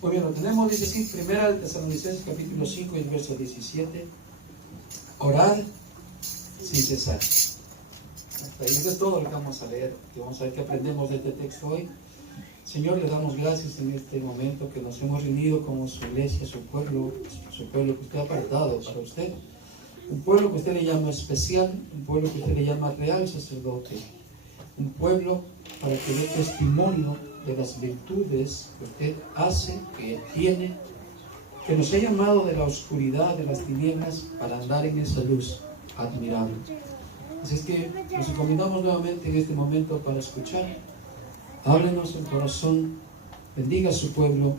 Muy bien, lo tenemos, dice así, Primera de Tesalonicenses capítulo 5 y el verso 17. Orar sin cesar. Hasta ahí, eso es todo lo que vamos a leer, que vamos a ver qué aprendemos de este texto hoy. Señor, le damos gracias en este momento que nos hemos reunido como su iglesia, su pueblo que usted ha apartado para usted. Un pueblo que usted le llama especial, un pueblo que usted le llama real sacerdote. Un pueblo para que dé testimonio de las virtudes que usted hace, que tiene, que nos ha llamado de la oscuridad, de las tinieblas, para andar en esa luz admirable. Así es que nos encomendamos nuevamente en este momento para escuchar. Háblenos el corazón, bendiga a su pueblo,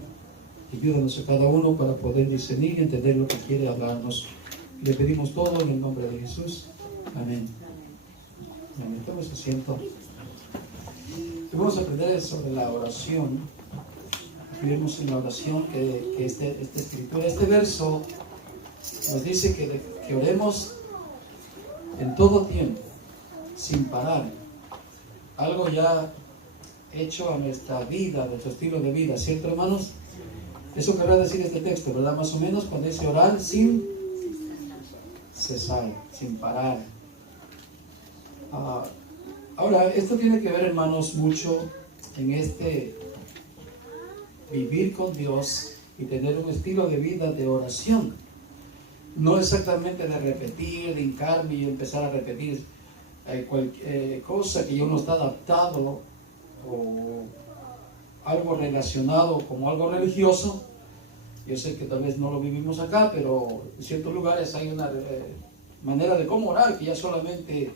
y ayúdanos a cada uno para poder discernir y entender lo que quiere hablarnos. Le pedimos todo en el nombre de Jesús. Amén. Amén. Tome su asiento. Y vamos a aprender sobre la oración. Vivimos en la oración que esta escritura, este verso nos dice que oremos en todo tiempo, sin parar. Algo ya hecho a nuestra vida, a nuestro estilo de vida, ¿cierto, hermanos? Eso querrá decir este texto, ¿verdad? Más o menos cuando dice orar sin cesar, sin parar. Ahora, esto tiene que ver, hermanos, mucho en este vivir con Dios y tener un estilo de vida de oración. No exactamente de repetir, de hincarme y empezar a repetir cualquier cosa que yo no está adaptado o algo relacionado como algo religioso. Yo sé que tal vez no lo vivimos acá, pero en ciertos lugares hay una manera de cómo orar que ya solamente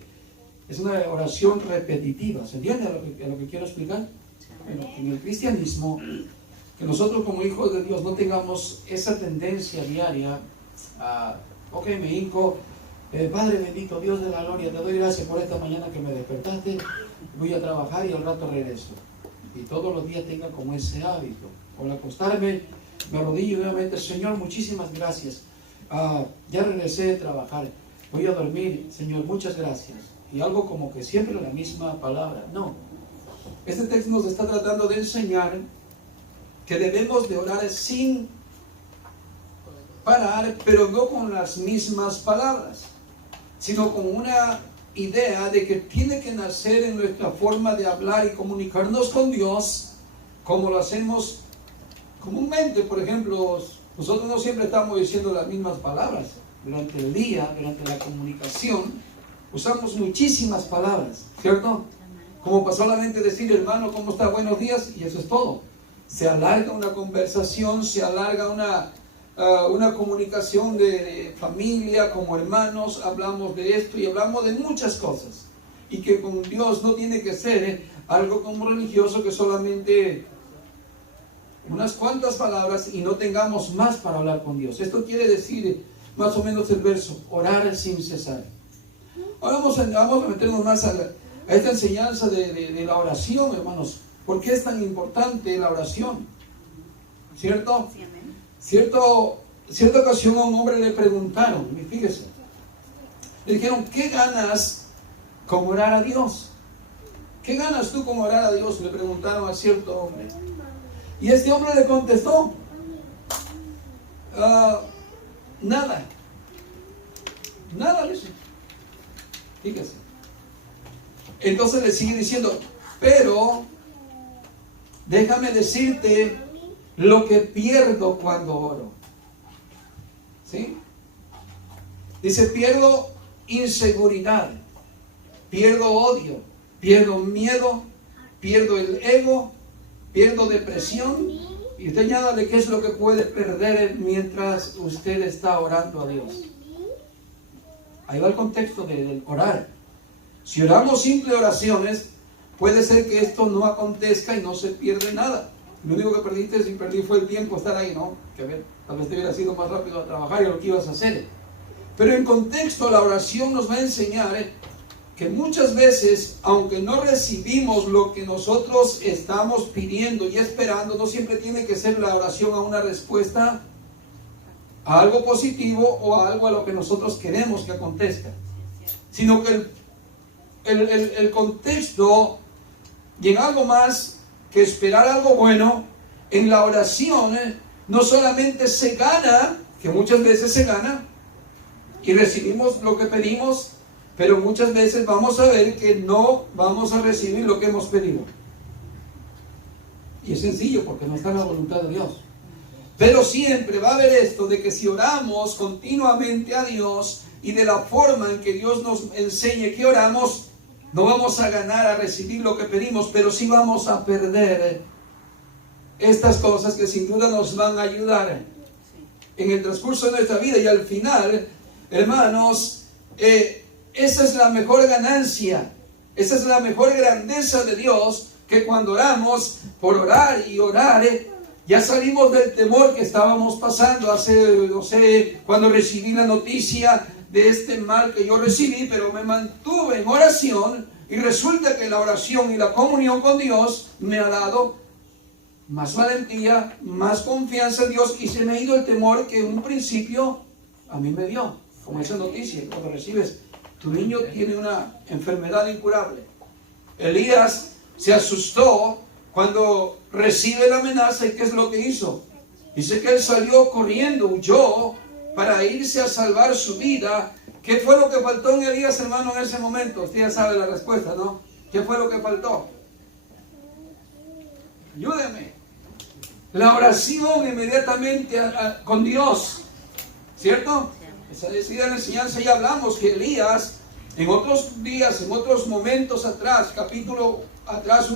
es una oración repetitiva. ¿Se entiende lo que quiero explicar? Bueno, en el cristianismo, que nosotros como hijos de Dios no tengamos esa tendencia diaria a, ok, me hinco, Padre bendito, Dios de la gloria, te doy gracias por esta mañana que me despertaste, voy a trabajar y al rato regreso. Y todos los días tenga como ese hábito. Al acostarme, me arrodillo nuevamente, Señor, muchísimas gracias. Ya regresé de trabajar, voy a dormir, Señor, muchas gracias. Y algo como que siempre la misma palabra. No. Este texto nos está tratando de enseñar que debemos de orar sin parar, pero no con las mismas palabras, sino con una idea de que tiene que nacer en nuestra forma de hablar y comunicarnos con Dios, como lo hacemos comúnmente. Por ejemplo, nosotros no siempre estamos diciendo las mismas palabras. Durante el día, durante la comunicación, usamos muchísimas palabras, ¿cierto? Como para solamente decir, hermano, ¿cómo está? Buenos días, y eso es todo. Se alarga una conversación, se alarga una comunicación de familia, como hermanos, hablamos de esto y hablamos de muchas cosas. Y que con Dios no tiene que ser algo como religioso, que solamente unas cuantas palabras y no tengamos más para hablar con Dios. Esto quiere decir más o menos el verso, orar sin cesar. Ahora vamos a meternos más a esta enseñanza de la oración, hermanos. ¿Por qué es tan importante la oración? ¿Cierto? Cierta ocasión a un hombre le preguntaron, fíjese, le dijeron, ¿qué ganas con orar a Dios? ¿Qué ganas tú con orar a Dios? Le preguntaron a cierto hombre. Y este hombre le contestó, nada. Nada, dice. Fíjese. Entonces le sigue diciendo, pero déjame decirte lo que pierdo cuando oro. ¿Sí? Dice, pierdo inseguridad, pierdo odio, pierdo miedo, pierdo el ego, pierdo depresión. Y usted añádale qué es lo que puede perder mientras usted está orando a Dios. Ahí va el contexto del orar. Si oramos simples oraciones, puede ser que esto no acontezca y no se pierde nada. Lo único que perdí fue el tiempo estar ahí, ¿no? Que a ver, tal vez te hubiera sido más rápido a trabajar y a lo que ibas a hacer. Pero en contexto, la oración nos va a enseñar que muchas veces, aunque no recibimos lo que nosotros estamos pidiendo y esperando, no siempre tiene que ser la oración a una respuesta a algo positivo o a algo a lo que nosotros queremos que acontezca, sino que el contexto y en algo más que esperar algo bueno en la oración no solamente se gana, que muchas veces se gana, y recibimos lo que pedimos, pero muchas veces vamos a ver que no vamos a recibir lo que hemos pedido. Y es sencillo, porque no está en la voluntad de Dios. Pero siempre va a haber esto de que si oramos continuamente a Dios y de la forma en que Dios nos enseñe que oramos, no vamos a ganar a recibir lo que pedimos, pero sí vamos a perder estas cosas que sin duda nos van a ayudar en el transcurso de nuestra vida. Y al final, hermanos, esa es la mejor ganancia, esa es la mejor grandeza de Dios, que cuando oramos por orar y orar, ya salimos del temor que estábamos pasando hace, no sé, cuando recibí la noticia de este mal que yo recibí, pero me mantuve en oración, y resulta que la oración y la comunión con Dios me ha dado más valentía, más confianza en Dios, y se me ha ido el temor que en un principio a mí me dio, como esa noticia cuando recibes, tu niño tiene una enfermedad incurable. Elías se asustó cuando recibe la amenaza. ¿Y qué es lo que hizo? Dice que él salió corriendo, huyó para irse a salvar su vida. ¿Qué fue lo que faltó en Elías, hermano, en ese momento? Usted ya sabe la respuesta, ¿no? ¿Qué fue lo que faltó? Ayúdeme. La oración inmediatamente con Dios, ¿cierto? Esa decía la enseñanza, ya hablamos que Elías, en otros días, en otros momentos atrás, un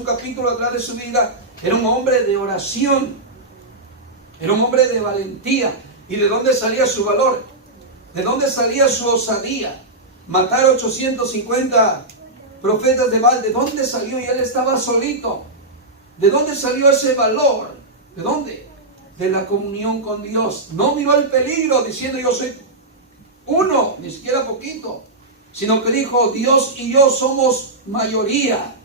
capítulo atrás de su vida, era un hombre de oración, era un hombre de valentía. ¿Y de dónde salía su valor? ¿De dónde salía su osadía? Matar 850 profetas de Baal, ¿de dónde salió? Y él estaba solito. ¿De dónde salió ese valor? ¿De dónde? De la comunión con Dios. No miró el peligro diciendo yo soy uno, ni siquiera poquito, sino que dijo Dios y yo somos mayoría.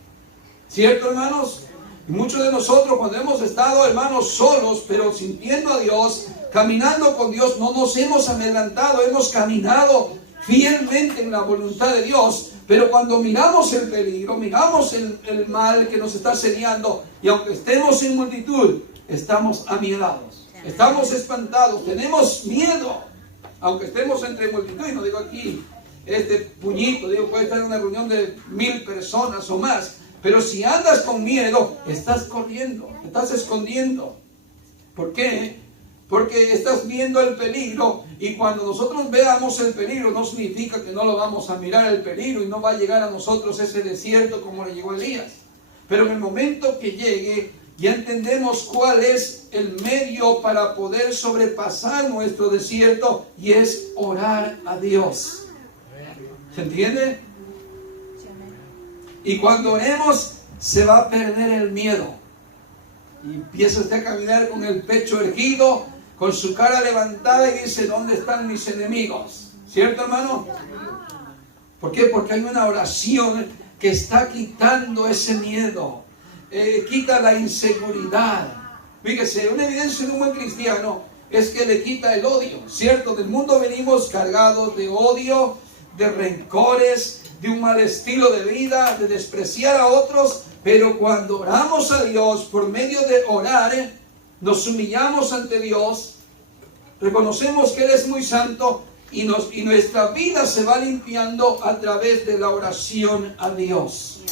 ¿Cierto, hermanos? Y muchos de nosotros cuando hemos estado, hermanos, solos, pero sintiendo a Dios, caminando con Dios, no nos hemos adelantado, hemos caminado fielmente en la voluntad de Dios. Pero cuando miramos el peligro, miramos el mal que nos está asediando, y aunque estemos en multitud, estamos amiedados, estamos espantados, tenemos miedo, aunque estemos entre multitud. Y no digo aquí este puñito, digo, puede estar en una reunión de 1000 personas o más, pero si andas con miedo, estás corriendo, estás escondiendo. ¿Por qué? Porque estás viendo el peligro, y cuando nosotros veamos el peligro no significa que no lo vamos a mirar el peligro y no va a llegar a nosotros ese desierto como le llegó a Elías. Pero en el momento que llegue, ya entendemos cuál es el medio para poder sobrepasar nuestro desierto, y es orar a Dios. ¿Se entiende? Y cuando oremos, se va a perder el miedo. Y empieza usted a caminar con el pecho erguido, con su cara levantada, y dice, ¿dónde están mis enemigos? ¿Cierto, hermano? ¿Por qué? Porque hay una oración que está quitando ese miedo, quita la inseguridad. Fíjese, una evidencia de un buen cristiano es que le quita el odio, ¿cierto? Del mundo venimos cargados de odio, de rencores, de un mal estilo de vida, de despreciar a otros. Pero cuando oramos a Dios, por medio de orar, nos humillamos ante Dios, reconocemos que Él es muy santo, y nuestra vida se va limpiando a través de la oración a Dios.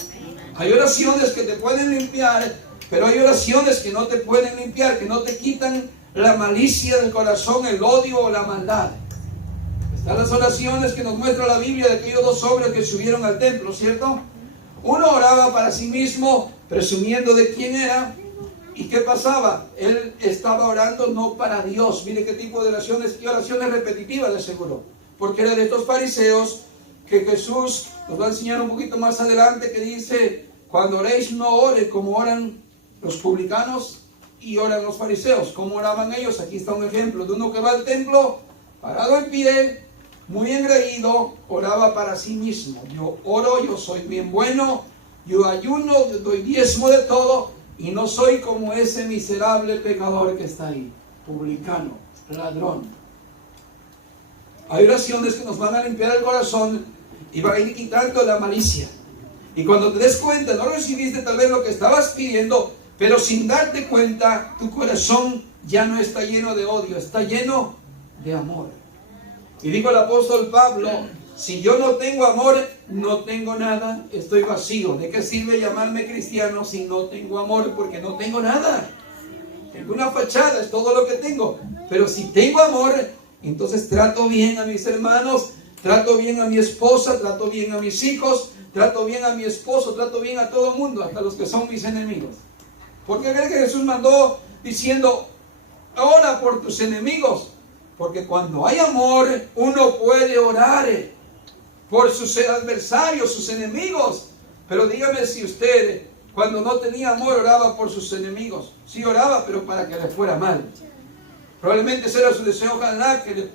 Hay oraciones que te pueden limpiar, pero hay oraciones que no te pueden limpiar, que no te quitan la malicia del corazón, el odio o la maldad. Están las oraciones que nos muestra la Biblia de aquellos 2 hombres que subieron al templo, ¿cierto? Uno oraba para sí mismo, presumiendo de quién era. ¿Y qué pasaba? Él estaba orando no para Dios. Mire qué tipo de oraciones, qué oraciones repetitivas de seguro. Porque era de estos fariseos que Jesús nos va a enseñar un poquito más adelante, que dice, cuando oréis no oren como oran los publicanos y oran los fariseos. ¿Cómo oraban ellos? Aquí está un ejemplo de uno que va al templo, parado en pie, muy engreído, oraba para sí mismo. Yo oro, yo soy bien bueno, yo ayuno, yo doy diezmo de todo, y no soy como ese miserable pecador que está ahí, publicano, ladrón. Hay oraciones que nos van a limpiar el corazón y van a ir quitando la malicia. Y cuando te des cuenta, no recibiste tal vez lo que estabas pidiendo, Pero sin darte cuenta, tu corazón ya no está lleno de odio, está lleno de amor. Y dijo el apóstol Pablo, si yo no tengo amor, no tengo nada, estoy vacío. ¿De qué sirve llamarme cristiano si no tengo amor? Porque no tengo nada. Tengo una fachada, es todo lo que tengo. Pero si tengo amor, entonces trato bien a mis hermanos, trato bien a mi esposa, trato bien a mis hijos, trato bien a mi esposo, trato bien a todo el mundo, hasta los que son mis enemigos. ¿Por qué creen que Jesús mandó diciendo, ora por tus enemigos? Porque cuando hay amor, uno puede orar por sus adversarios, sus enemigos. Pero dígame si usted, cuando no tenía amor, oraba por sus enemigos. Sí oraba, pero para que le fuera mal. Probablemente ese era su deseo, ojalá que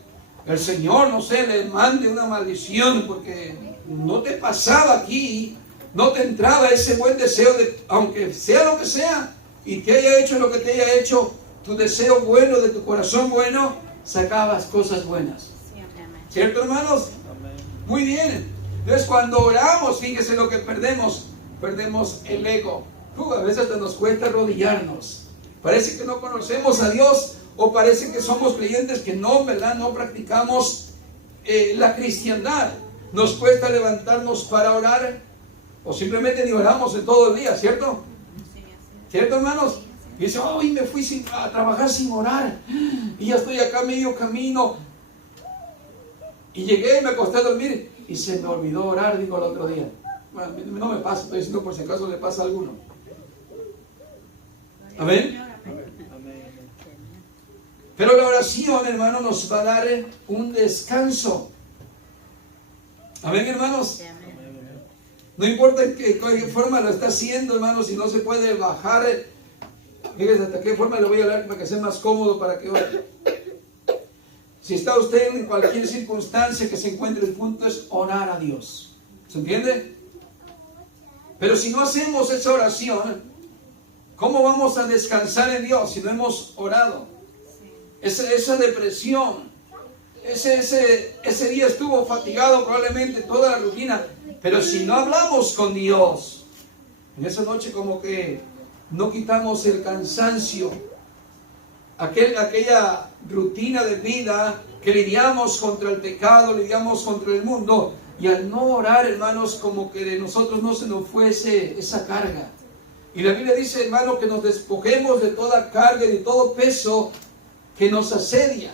el Señor, no sé, le mande una maldición, porque no te pasaba aquí, no te entraba ese buen deseo de, aunque sea lo que sea, y te haya hecho lo que te haya hecho, tu deseo bueno, de tu corazón bueno, sacabas cosas buenas. ¿Cierto, hermanos? Muy bien. Entonces, cuando oramos, fíjese lo que perdemos. Perdemos el ego. A veces hasta nos cuesta arrodillarnos. Parece que no conocemos a Dios, o parece que somos creyentes que no, ¿verdad? No practicamos la cristiandad. Nos cuesta levantarnos para orar, o simplemente ni oramos en todo el día, ¿cierto? ¿Cierto, hermanos? Y dice, hoy me fui a trabajar sin orar, y ya estoy acá medio camino, y llegué y me acosté a dormir, y se me olvidó orar, digo el otro día. Bueno, no me pasa, estoy diciendo por si acaso le pasa a alguno. Amén. Pero la oración, hermano, nos va a dar un descanso. Amén, hermanos. No importa en qué forma lo está haciendo, hermanos, si no se puede bajar. Fíjense hasta qué forma le voy a hablar para que sea más cómodo para que ore. Si está usted en cualquier circunstancia que se encuentre, el punto es orar a Dios. ¿Se entiende? Pero si no hacemos esa oración, ¿cómo vamos a descansar en Dios si no hemos orado? Esa depresión, ese día estuvo fatigado probablemente toda la rutina, pero si no hablamos con Dios, en esa noche como que no quitamos el cansancio, aquella rutina de vida que lidiamos contra el pecado, lidiamos contra el mundo, y al no orar, hermanos, como que de nosotros no se nos fuese esa carga. Y la Biblia dice, hermano, que nos despojemos de toda carga y de todo peso que nos asedia,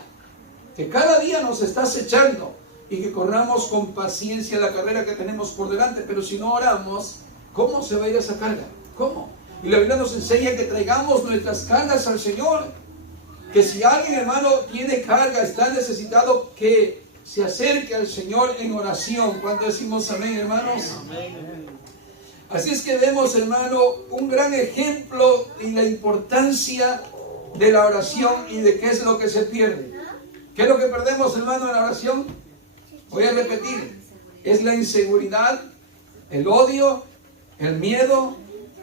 que cada día nos está acechando, y que corramos con paciencia la carrera que tenemos por delante. Pero si no oramos, ¿cómo se va a ir esa carga? ¿Cómo? Y la Biblia nos enseña que traigamos nuestras cargas al Señor. Que si alguien, hermano, tiene carga, está necesitado, que se acerque al Señor en oración. ¿Cuánto decimos amén, hermanos? Amén. Así es que vemos, hermano, un gran ejemplo y la importancia de la oración y de qué es lo que se pierde. ¿Qué es lo que perdemos, hermano, en la oración? Voy a repetir. Es la inseguridad, el odio, el miedo,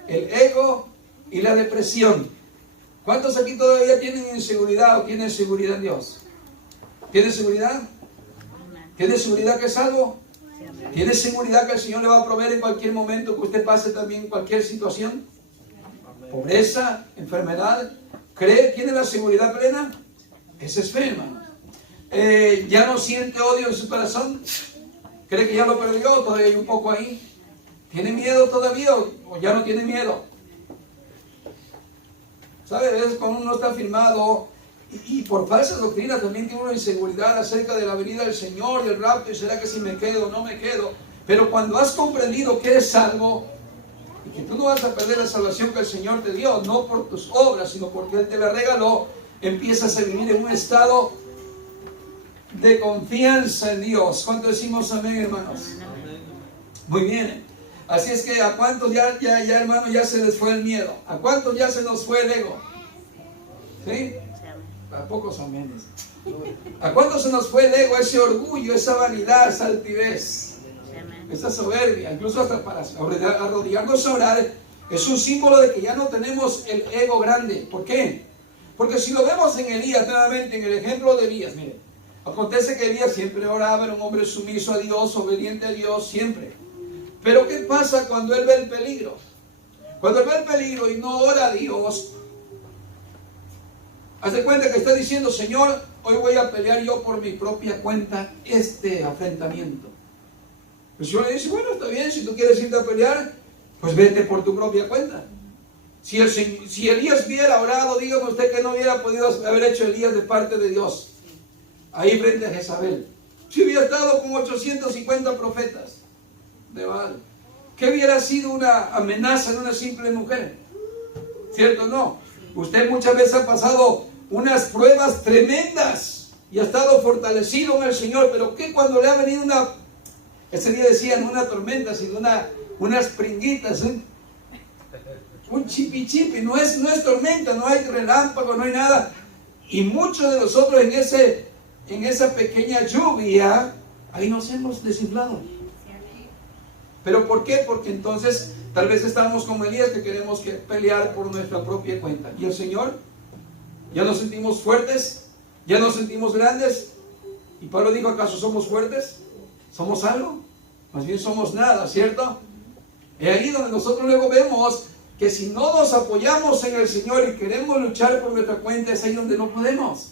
el ego y la depresión. ¿Cuántos aquí todavía tienen inseguridad o tienen seguridad en Dios? ¿Tienen seguridad? ¿Tienen seguridad que es algo? ¿Tiene seguridad que el Señor le va a proveer en cualquier momento que usted pase también cualquier situación? Pobreza, enfermedad. ¿Tiene la seguridad plena? Esa es fe, hermano. ¿Ya no siente odio en su corazón? ¿Cree que ya lo perdió? ¿Todavía hay un poco ahí? ¿Tiene miedo todavía o ya no tiene miedo? ¿Sabe? A veces cuando uno está firmado y por falsas doctrinas también tiene una inseguridad acerca de la venida del Señor, del rapto, y será que si me quedo o no me quedo. Pero cuando has comprendido que eres salvo y que tú no vas a perder la salvación que el Señor te dio, no por tus obras, sino porque Él te la regaló, empiezas a vivir en un estado de confianza en Dios. ¿Cuánto decimos amén, hermanos? Amén. Muy bien. Así es que a cuántos ya hermanos, ya se les fue el miedo. ¿A cuántos ya se nos fue el ego? ¿Sí? A pocos amenes. ¿A cuántos se nos fue el ego, ese orgullo, esa vanidad, esa altivez, esa soberbia? Incluso hasta para arrodillarnos a orar es un símbolo de que ya no tenemos el ego grande. ¿Por qué? Porque si lo vemos en Elías, nuevamente en el ejemplo de Elías, miren, acontece que Elías siempre oraba, era un hombre sumiso a Dios, obediente a Dios, siempre. Pero ¿qué pasa cuando él ve el peligro? Cuando ve el peligro y no ora a Dios, hace cuenta que está diciendo, Señor, hoy voy a pelear yo por mi propia cuenta este afrentamiento. El Señor le dice, bueno, está bien, si tú quieres irte a pelear, pues vete por tu propia cuenta. Si Elías hubiera orado, dígame usted que no hubiera podido haber hecho Elías de parte de Dios, ahí frente a Jezabel. Si hubiera estado con 850 profetas de Baal, ¿qué hubiera sido una amenaza en una simple mujer? ¿Cierto o no? Usted muchas veces ha pasado unas pruebas tremendas y ha estado fortalecido en el Señor, pero ¿qué cuando le ha venido ese día decían una tormenta, sino unas pringuitas, un chipi, no es tormenta, no hay relámpago, no hay nada. Y muchos de nosotros en esa pequeña lluvia, ahí nos hemos desinflado. ¿Pero por qué? Porque entonces tal vez estamos como Elías, que queremos pelear por nuestra propia cuenta. ¿Y el Señor? ¿Ya nos sentimos fuertes? ¿Ya nos sentimos grandes? Y Pablo dijo, ¿acaso somos fuertes? ¿Somos algo? Más bien somos nada, ¿cierto? Es ahí donde nosotros luego vemos que si no nos apoyamos en el Señor y queremos luchar por nuestra cuenta, es ahí donde no podemos.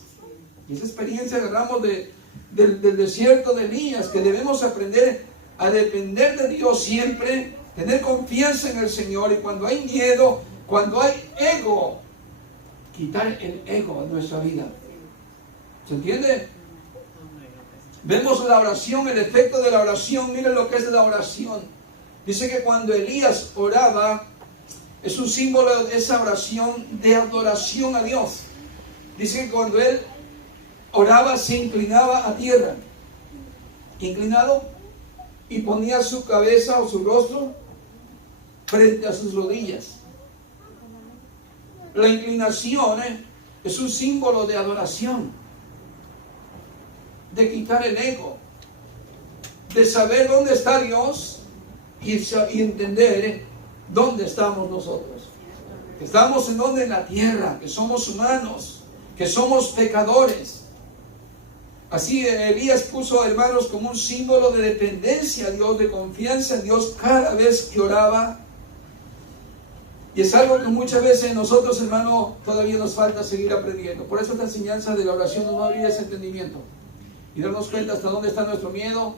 Y esa experiencia agarramos del desierto de Elías, que debemos aprender a depender de Dios siempre, tener confianza en el Señor, y cuando hay miedo, cuando hay ego, quitar el ego de nuestra vida. ¿Se entiende? Vemos la oración, el efecto de la oración. Miren lo que es la oración. Dice que cuando Elías oraba, es un símbolo de esa oración de adoración a Dios. Dice que cuando él oraba se inclinaba a tierra, inclinado, y ponía su cabeza o su rostro frente a sus rodillas. La inclinación es un símbolo de adoración, de quitar el ego, de saber dónde está Dios y entender dónde estamos nosotros. Que estamos en la tierra, que somos humanos, que somos pecadores. Así Elías puso, hermanos, como un símbolo de dependencia a Dios, de confianza en Dios cada vez que oraba. Y es algo que muchas veces nosotros, hermanos, todavía nos falta seguir aprendiendo. Por eso esta enseñanza de la oración nos va a abrir ese entendimiento y darnos cuenta hasta dónde está nuestro miedo,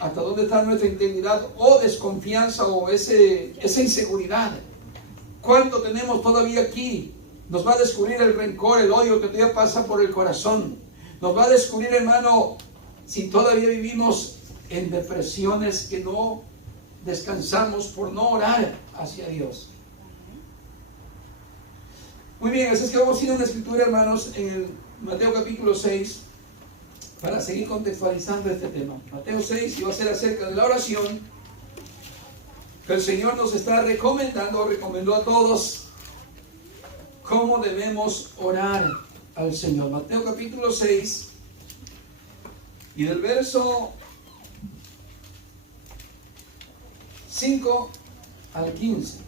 hasta dónde está nuestra integridad o desconfianza o esa inseguridad. ¿Cuánto tenemos todavía aquí? Nos va a descubrir el rencor, el odio que todavía pasa por el corazón. Nos va a descubrir, hermano, si todavía vivimos en depresiones, que no descansamos por no orar hacia Dios. Muy bien, así es que vamos a ir a una escritura, hermanos, en el Mateo capítulo 6, para seguir contextualizando este tema. Mateo 6, y va a ser acerca de la oración, que el Señor nos está recomendó a todos cómo debemos orar al Señor. Mateo capítulo 6, y del verso 5 al 15.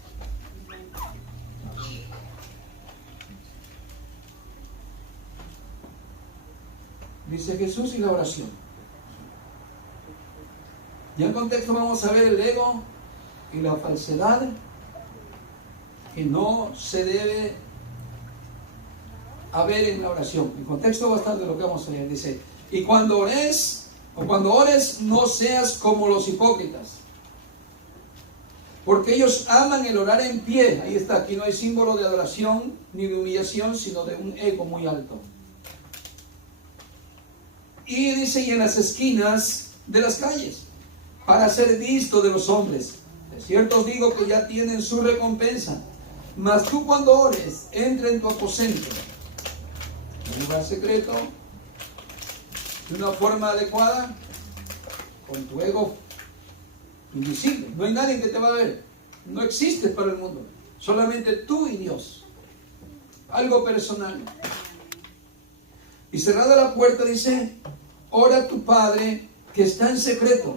Dice Jesús y la oración. Ya en contexto vamos a ver el ego y la falsedad que no se debe haber en la oración. En contexto bastante lo que vamos a ver. Dice, y cuando ores, no seas como los hipócritas, porque ellos aman el orar en pie. Ahí está, aquí no hay símbolo de adoración ni de humillación, sino de un ego muy alto. Y dice, y en las esquinas de las calles, para ser visto de los hombres. De cierto os digo que ya tienen su recompensa. Mas tú, cuando ores, entra en tu aposento, en un lugar secreto, de una forma adecuada, con tu ego invisible. No hay nadie que te va a ver. No existes para el mundo. Solamente tú y Dios. Algo personal. Y cerrada la puerta dice, ora a tu Padre que está en secreto,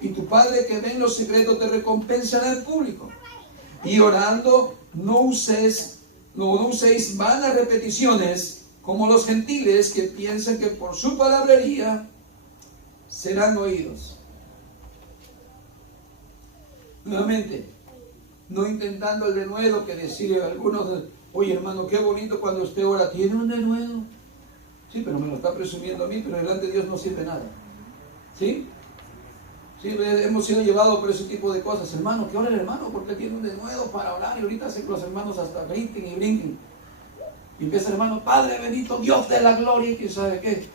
y tu Padre que ve en lo secreto te recompensará en público. Y orando, no uséis vanas repeticiones como los gentiles, que piensan que por su palabrería serán oídos. Nuevamente, no intentando el denuedo que decirle a algunos, oye hermano, qué bonito cuando usted ora, tiene un denuedo. Sí, pero me lo está presumiendo a mí, pero delante de Dios no sirve nada. ¿Sí? Sí, hemos sido llevados por ese tipo de cosas. Hermano, que ora el hermano porque tiene un denuedo para orar y ahorita hacen los hermanos hasta brinquen y brinquen. Y empieza el hermano, Padre bendito, Dios de la gloria y quién sabe qué.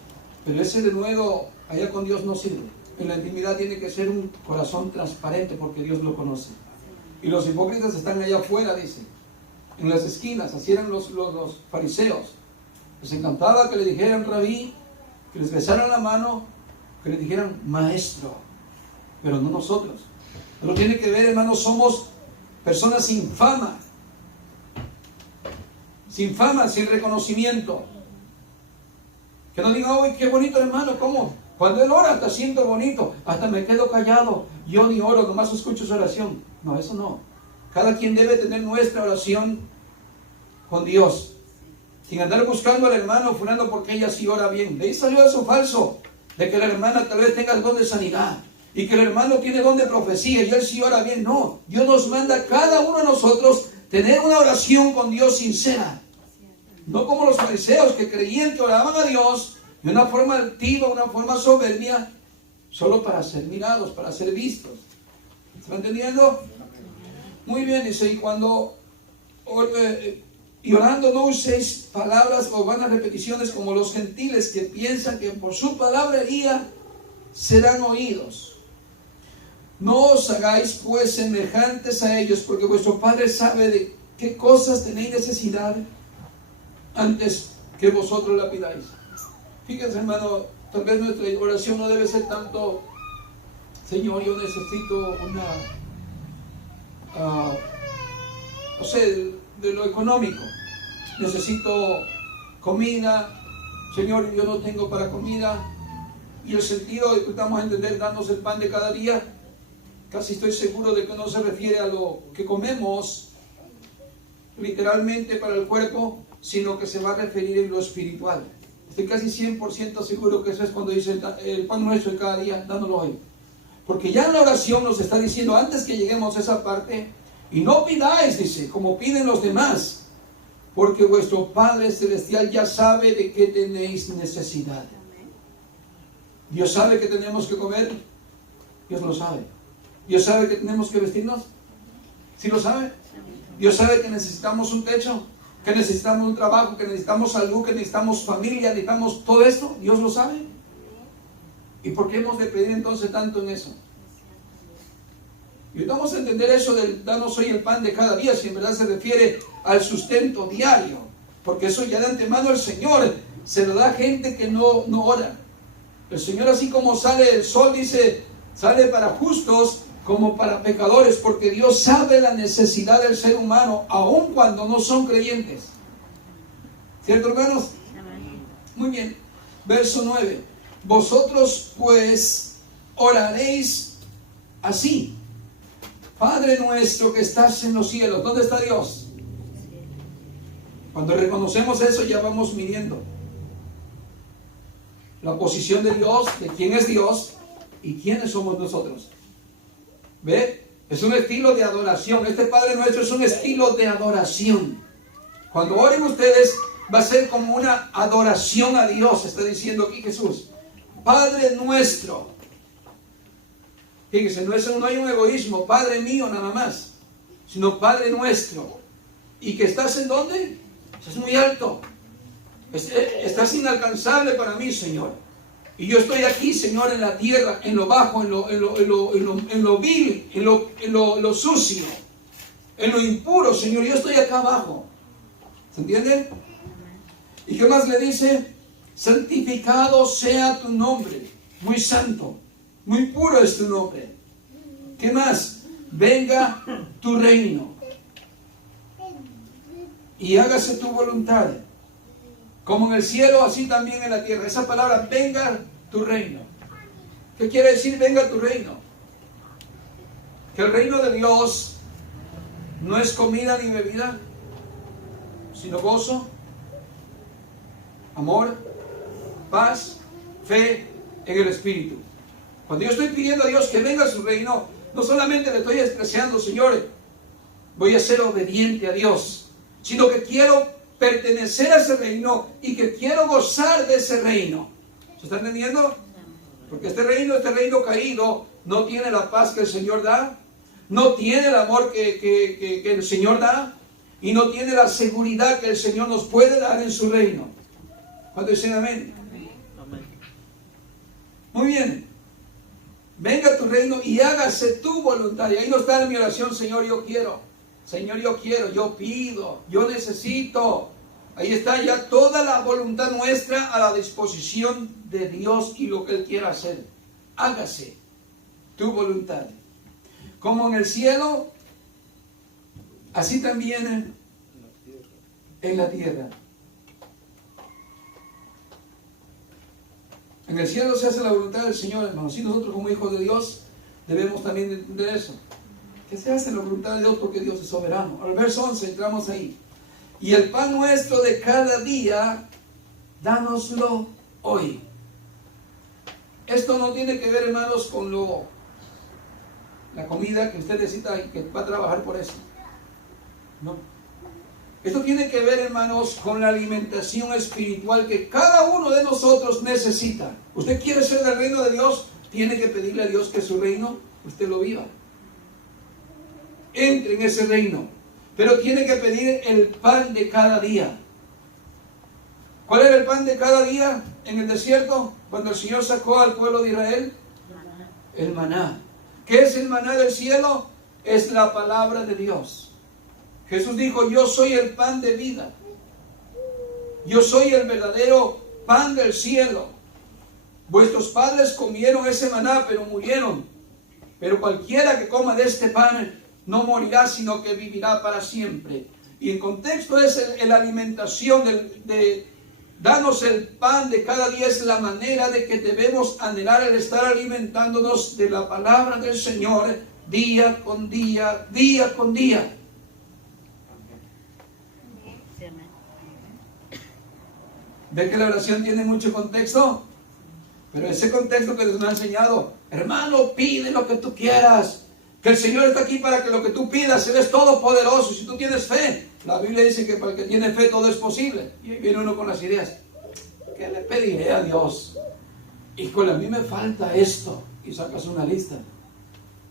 Pero ese denuedo allá con Dios no sirve. En la intimidad tiene que ser un corazón transparente porque Dios lo conoce. Y los hipócritas están allá afuera, dice, en las esquinas. Así eran los fariseos. Les encantaba que le dijeran rabí, que les besaran la mano, que le dijeran maestro, pero no nosotros. Pero tiene que ver, hermanos, somos personas sin fama, sin reconocimiento. Que no digan, uy, qué bonito hermano, ¿cómo? Cuando él ora hasta siento bonito, hasta me quedo callado, yo ni oro, nomás escucho su oración. No, eso no. Cada quien debe tener nuestra oración con Dios, sin andar buscando al hermano fulano porque ella sí ora bien. De ahí salió eso falso, de que la hermana tal vez tenga el don de sanidad, y que el hermano tiene don de profecía, y él sí ora bien. No, Dios nos manda a cada uno de nosotros tener una oración con Dios sincera. No como los fariseos que creían que oraban a Dios de una forma altiva, una forma soberbia, solo para ser mirados, para ser vistos. ¿Está entendiendo? Muy bien, dice, y cuando y orando no uséis palabras o vanas repeticiones como los gentiles que piensan que por su palabrería serán oídos. No os hagáis pues semejantes a ellos, porque vuestro Padre sabe de qué cosas tenéis necesidad antes que vosotros la pidáis. Fíjense, hermano, tal vez nuestra oración no debe ser tanto, Señor, yo necesito no sé, de lo económico. Necesito comida, Señor, yo no tengo para comida. Y el sentido de que estamos a entender, darnos el pan de cada día, casi estoy seguro de que no se refiere a lo que comemos literalmente para el cuerpo, sino que se va a referir en lo espiritual. Estoy casi 100% seguro que eso es cuando dice el pan nuestro de cada día, dándolo hoy. Porque ya en la oración nos está diciendo, antes que lleguemos a esa parte, y no pidáis, dice, como piden los demás, porque vuestro Padre Celestial ya sabe de qué tenéis necesidad. Dios sabe que tenemos que comer, Dios lo sabe. Dios sabe que tenemos que vestirnos, ¿sí lo sabe? Dios sabe que necesitamos un techo, que necesitamos un trabajo, que necesitamos salud, que necesitamos familia, necesitamos todo esto. Dios lo sabe. ¿Y por qué hemos de pedir entonces tanto en eso? Y vamos a entender eso del danos hoy el pan de cada día, si en verdad se refiere al sustento diario, porque eso ya de antemano el Señor se lo da a gente que no ora. El Señor, así como sale el sol, dice, sale para justos como para pecadores, porque Dios sabe la necesidad del ser humano, aun cuando no son creyentes. ¿Cierto, hermanos? Muy bien. Verso 9. Vosotros pues oraréis así: Padre nuestro que estás en los cielos. ¿Dónde está Dios? Cuando reconocemos eso, ya vamos midiendo la posición de Dios, de quién es Dios y quiénes somos nosotros. ¿Ve? Es un estilo de adoración. Este Padre nuestro es un estilo de adoración. Cuando oren ustedes, va a ser como una adoración a Dios. Está diciendo aquí Jesús: Padre nuestro. Fíjense, no hay un egoísmo, Padre mío nada más, sino Padre nuestro. ¿Y que estás en dónde? Es muy alto. Estás inalcanzable para mí, Señor. Y yo estoy aquí, Señor, en la tierra, en lo bajo, en lo vil, en lo sucio, en lo impuro, Señor. Yo estoy acá abajo. ¿Se entiende? ¿Y qué más le dice? Santificado sea tu nombre. Muy santo, muy puro es tu nombre. ¿Qué más? Venga tu reino y hágase tu voluntad, como en el cielo, así también en la tierra. Esa palabra, venga tu reino. ¿Qué quiere decir venga tu reino? Que el reino de Dios no es comida ni bebida, sino gozo, amor, paz, fe en el Espíritu. Cuando yo estoy pidiendo a Dios que venga a su reino, no solamente le estoy expresando, Señor, voy a ser obediente a Dios, sino que quiero pertenecer a ese reino y que quiero gozar de ese reino. ¿Se está entendiendo? Porque este reino caído no tiene la paz que el Señor da, no tiene el amor que el Señor da, y no tiene la seguridad que el Señor nos puede dar en su reino. ¿Cuántos dicen amén? Muy bien. Venga tu reino y hágase tu voluntad. Y ahí no está en mi oración, Señor, yo quiero. Señor, yo quiero, yo pido, yo necesito. Ahí está ya toda la voluntad nuestra a la disposición de Dios y lo que Él quiera hacer. Hágase tu voluntad. Como en el cielo, así también en la tierra. En el cielo se hace la voluntad del Señor, hermanos. Y nosotros como hijos de Dios debemos también entender eso. Que se hace la voluntad de Dios porque Dios es soberano. Al verso 11 entramos ahí. Y el pan nuestro de cada día, dánoslo hoy. Esto no tiene que ver, hermanos, con la comida que usted necesita y que va a trabajar por eso. No. Esto tiene que ver, hermanos, con la alimentación espiritual que cada uno de nosotros necesita. Usted quiere ser del reino de Dios, tiene que pedirle a Dios que su reino, usted lo viva. Entre en ese reino. Pero tiene que pedir el pan de cada día. ¿Cuál era el pan de cada día en el desierto? Cuando el Señor sacó al pueblo de Israel. El maná. ¿Qué es el maná del cielo? Es la palabra de Dios. Jesús dijo, yo soy el pan de vida. Yo soy el verdadero pan del cielo. Vuestros padres comieron ese maná, pero murieron. Pero cualquiera que coma de este pan no morirá, sino que vivirá para siempre. Y en contexto es la alimentación de danos el pan de cada día, es la manera de que debemos anhelar el estar alimentándonos de la palabra del Señor día con día, día con día. ¿Ve que la oración tiene mucho contexto? Pero ese contexto que nos ha enseñado, hermano, pide lo que tú quieras. Que el Señor está aquí para que lo que tú pidas, Él es todopoderoso. Si tú tienes fe, la Biblia dice que para el que tiene fe todo es posible. Y ahí viene uno con las ideas. ¿Qué le pediré a Dios? Híjole, a mí me falta esto. Y sacas una lista.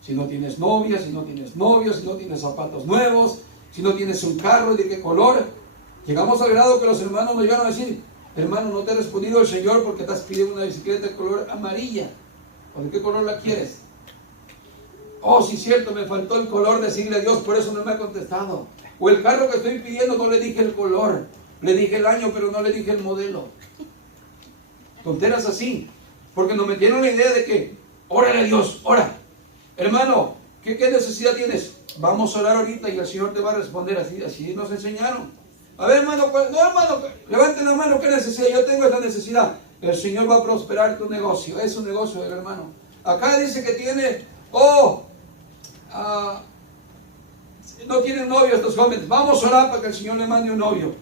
Si no tienes novia, si no tienes novio, si no tienes zapatos nuevos, si no tienes un carro, ¿de qué color? Llegamos al grado que los hermanos nos llegaron a decir, hermano, no te ha respondido el Señor porque estás pidiendo una bicicleta de color amarilla. ¿O de qué color la quieres? Oh, sí, cierto, me faltó el color, decirle a Dios, por eso no me ha contestado. O el carro que estoy pidiendo, no le dije el color, le dije el año, pero no le dije el modelo. Tonteras así, porque nos metieron la idea de que, órale a Dios, ora. Hermano, ¿qué necesidad tienes? Vamos a orar ahorita y el Señor te va a responder, así nos enseñaron. A ver, hermano, no, hermano, levanten la mano, ¿qué necesidad? Yo tengo esta necesidad. El Señor va a prosperar tu negocio, es un negocio del hermano. Acá dice que tiene, no tienen novio estos jóvenes, vamos a orar para que el Señor le mande un novio.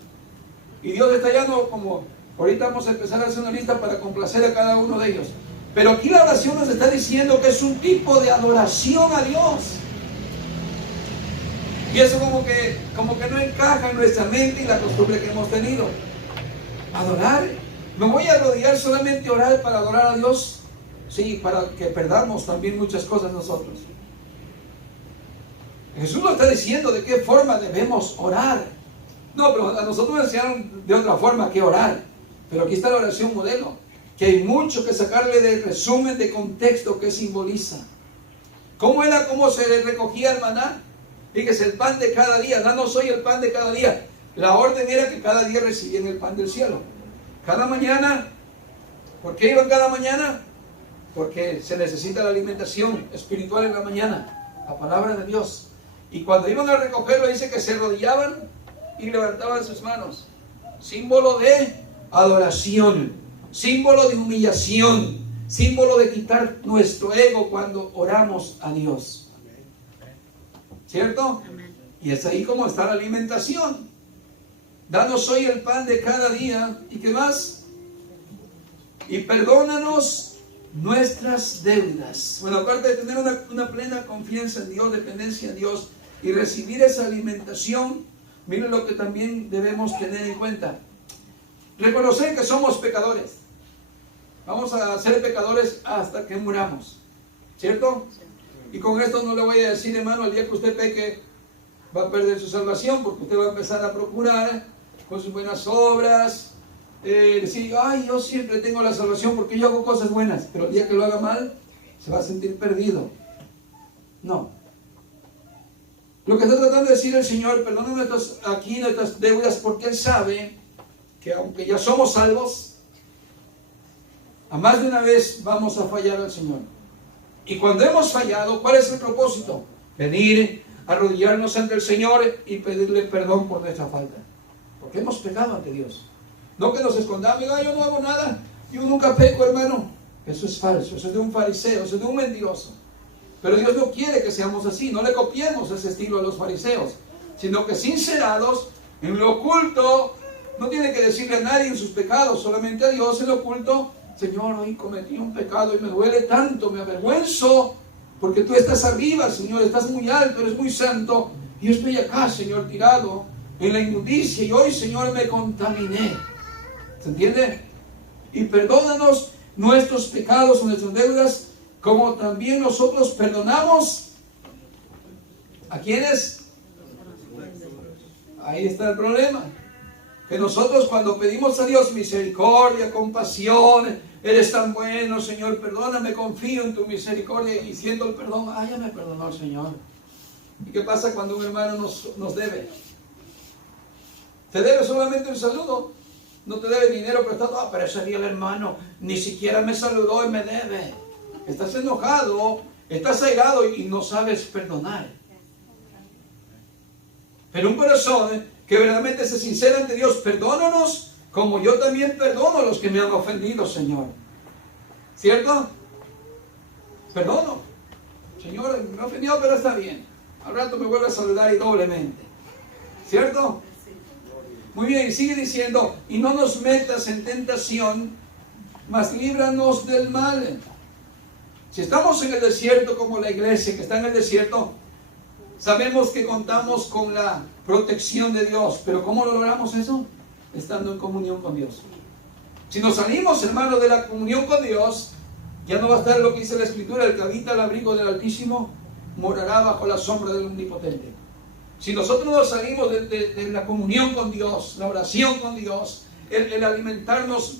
Y Dios está hallando como, ahorita vamos a empezar a hacer una lista para complacer a cada uno de ellos. Pero aquí la oración nos está diciendo que es un tipo de adoración a Dios. Y eso como que no encaja en nuestra mente y la costumbre que hemos tenido. Adorar, ¿me voy a arrodillar solamente a orar para adorar a Dios? Sí, para que perdamos también muchas cosas nosotros. Jesús nos está diciendo de qué forma debemos orar. No, pero a nosotros nos enseñaron de otra forma que orar. Pero aquí está la oración modelo, que hay mucho que sacarle de resumen, de contexto que simboliza. ¿Cómo se recogía el maná? Fíjese, el pan de cada día, danos hoy el pan de cada día. La orden era que cada día recibían el pan del cielo. Cada mañana, ¿por qué iban cada mañana? Porque se necesita la alimentación espiritual en la mañana, la palabra de Dios. Y cuando iban a recogerlo dice que se arrodillaban y levantaban sus manos. Símbolo de adoración, símbolo de humillación, símbolo de quitar nuestro ego cuando oramos a Dios. ¿Cierto? Y es ahí como está la alimentación. Danos hoy el pan de cada día. ¿Y qué más? Y perdónanos nuestras deudas. Bueno, aparte de tener una plena confianza en Dios, dependencia en Dios, y recibir esa alimentación, miren lo que también debemos tener en cuenta. Reconocer que somos pecadores. Vamos a ser pecadores hasta que muramos, ¿cierto? Y con esto no le voy a decir, hermano, el día que usted peque va a perder su salvación, porque usted va a empezar a procurar con sus buenas obras, decir, ay, yo siempre tengo la salvación porque yo hago cosas buenas, pero el día que lo haga mal, se va a sentir perdido. No. Lo que está tratando de decir el Señor, perdona nuestras deudas, porque Él sabe que aunque ya somos salvos, a más de una vez vamos a fallar al Señor. Y cuando hemos fallado, ¿cuál es el propósito? Venir, arrodillarnos ante el Señor y pedirle perdón por nuestra falta. Porque hemos pecado ante Dios. No que nos escondamos, yo no hago nada, yo nunca peco, hermano. Eso es falso, eso es de un fariseo, eso es de un mentiroso. Pero Dios no quiere que seamos así, no le copiemos ese estilo a los fariseos, sino que sincerados, en lo oculto, no tiene que decirle a nadie en sus pecados, solamente a Dios en lo oculto. Señor, hoy cometí un pecado y me duele tanto, me avergüenzo, porque tú estás arriba, Señor, estás muy alto, eres muy santo, y yo estoy acá, Señor, tirado en la inmundicia, y hoy, Señor, me contaminé. ¿Se entiende? Y perdónanos nuestros pecados o nuestras deudas, como también nosotros perdonamos ¿a quiénes? Ahí está el problema. Que nosotros cuando pedimos a Dios misericordia, compasión, eres tan bueno, Señor, perdóname, confío en tu misericordia, y siendo el perdón, ya me perdonó el Señor. ¿Y qué pasa cuando un hermano nos debe? Te debe solamente un saludo, no te debe dinero prestado. Pero ese día el hermano ni siquiera me saludó y me debe. Estás enojado, estás airado y no sabes perdonar. Pero un corazón que verdaderamente se sincera ante Dios, perdónanos como yo también perdono a los que me han ofendido, Señor. ¿Cierto? Perdono. Señor, me ha ofendido, pero está bien. Al rato me vuelve a saludar y doblemente. ¿Cierto? Muy bien, y sigue diciendo, y no nos metas en tentación, mas líbranos del mal. Si estamos en el desierto como la iglesia que está en el desierto, sabemos que contamos con la protección de Dios. Pero ¿cómo logramos eso? Estando en comunión con Dios. Si nos salimos, hermano, de la comunión con Dios, ya no va a estar lo que dice la Escritura: el que habita al abrigo del Altísimo morará bajo la sombra del Omnipotente. Si nosotros nos salimos de la comunión con Dios, la oración con Dios, el alimentarnos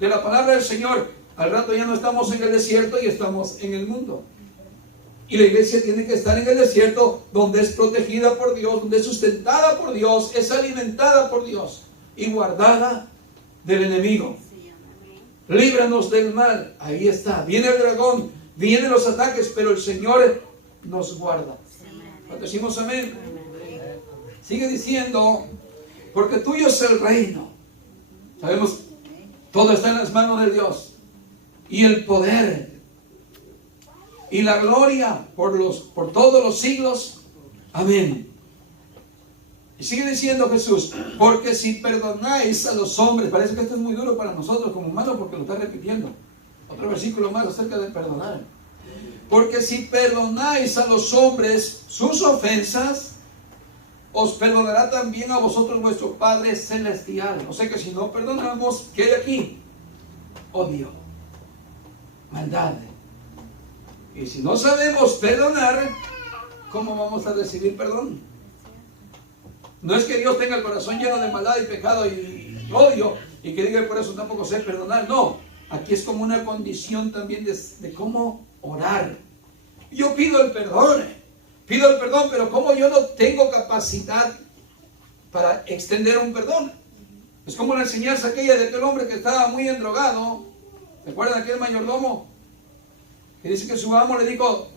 de la palabra del Señor, al rato ya no estamos en el desierto y estamos en el mundo. Y la iglesia tiene que estar en el desierto, donde es protegida por Dios, donde es sustentada por Dios, es alimentada por Dios y guardada del enemigo. Líbranos del mal. Ahí está. Viene el dragón, vienen los ataques, pero el Señor nos guarda. ¿Cuánto decimos amén? Sigue diciendo, porque tuyo es el reino. Sabemos, todo está en las manos de Dios. Y el poder y la gloria por todos los siglos. Amén. Y sigue diciendo Jesús, porque si perdonáis a los hombres, parece que esto es muy duro para nosotros como humanos porque lo está repitiendo. Otro versículo más acerca de perdonar. Porque si perdonáis a los hombres sus ofensas, os perdonará también a vosotros vuestro Padre Celestial. O sea que si no perdonamos, ¿qué hay aquí? Odio, maldad. Y si no sabemos perdonar, ¿cómo vamos a recibir perdón? No es que Dios tenga el corazón lleno de maldad y pecado y odio y que diga por eso tampoco sé perdonar. No, aquí es como una condición también de cómo orar. Yo pido el perdón, pero como yo no tengo capacidad para extender un perdón. Es como la enseñanza aquella de aquel hombre que estaba muy endrogado. ¿Se acuerdan de aquel mayordomo? Que dice que su amo le dijo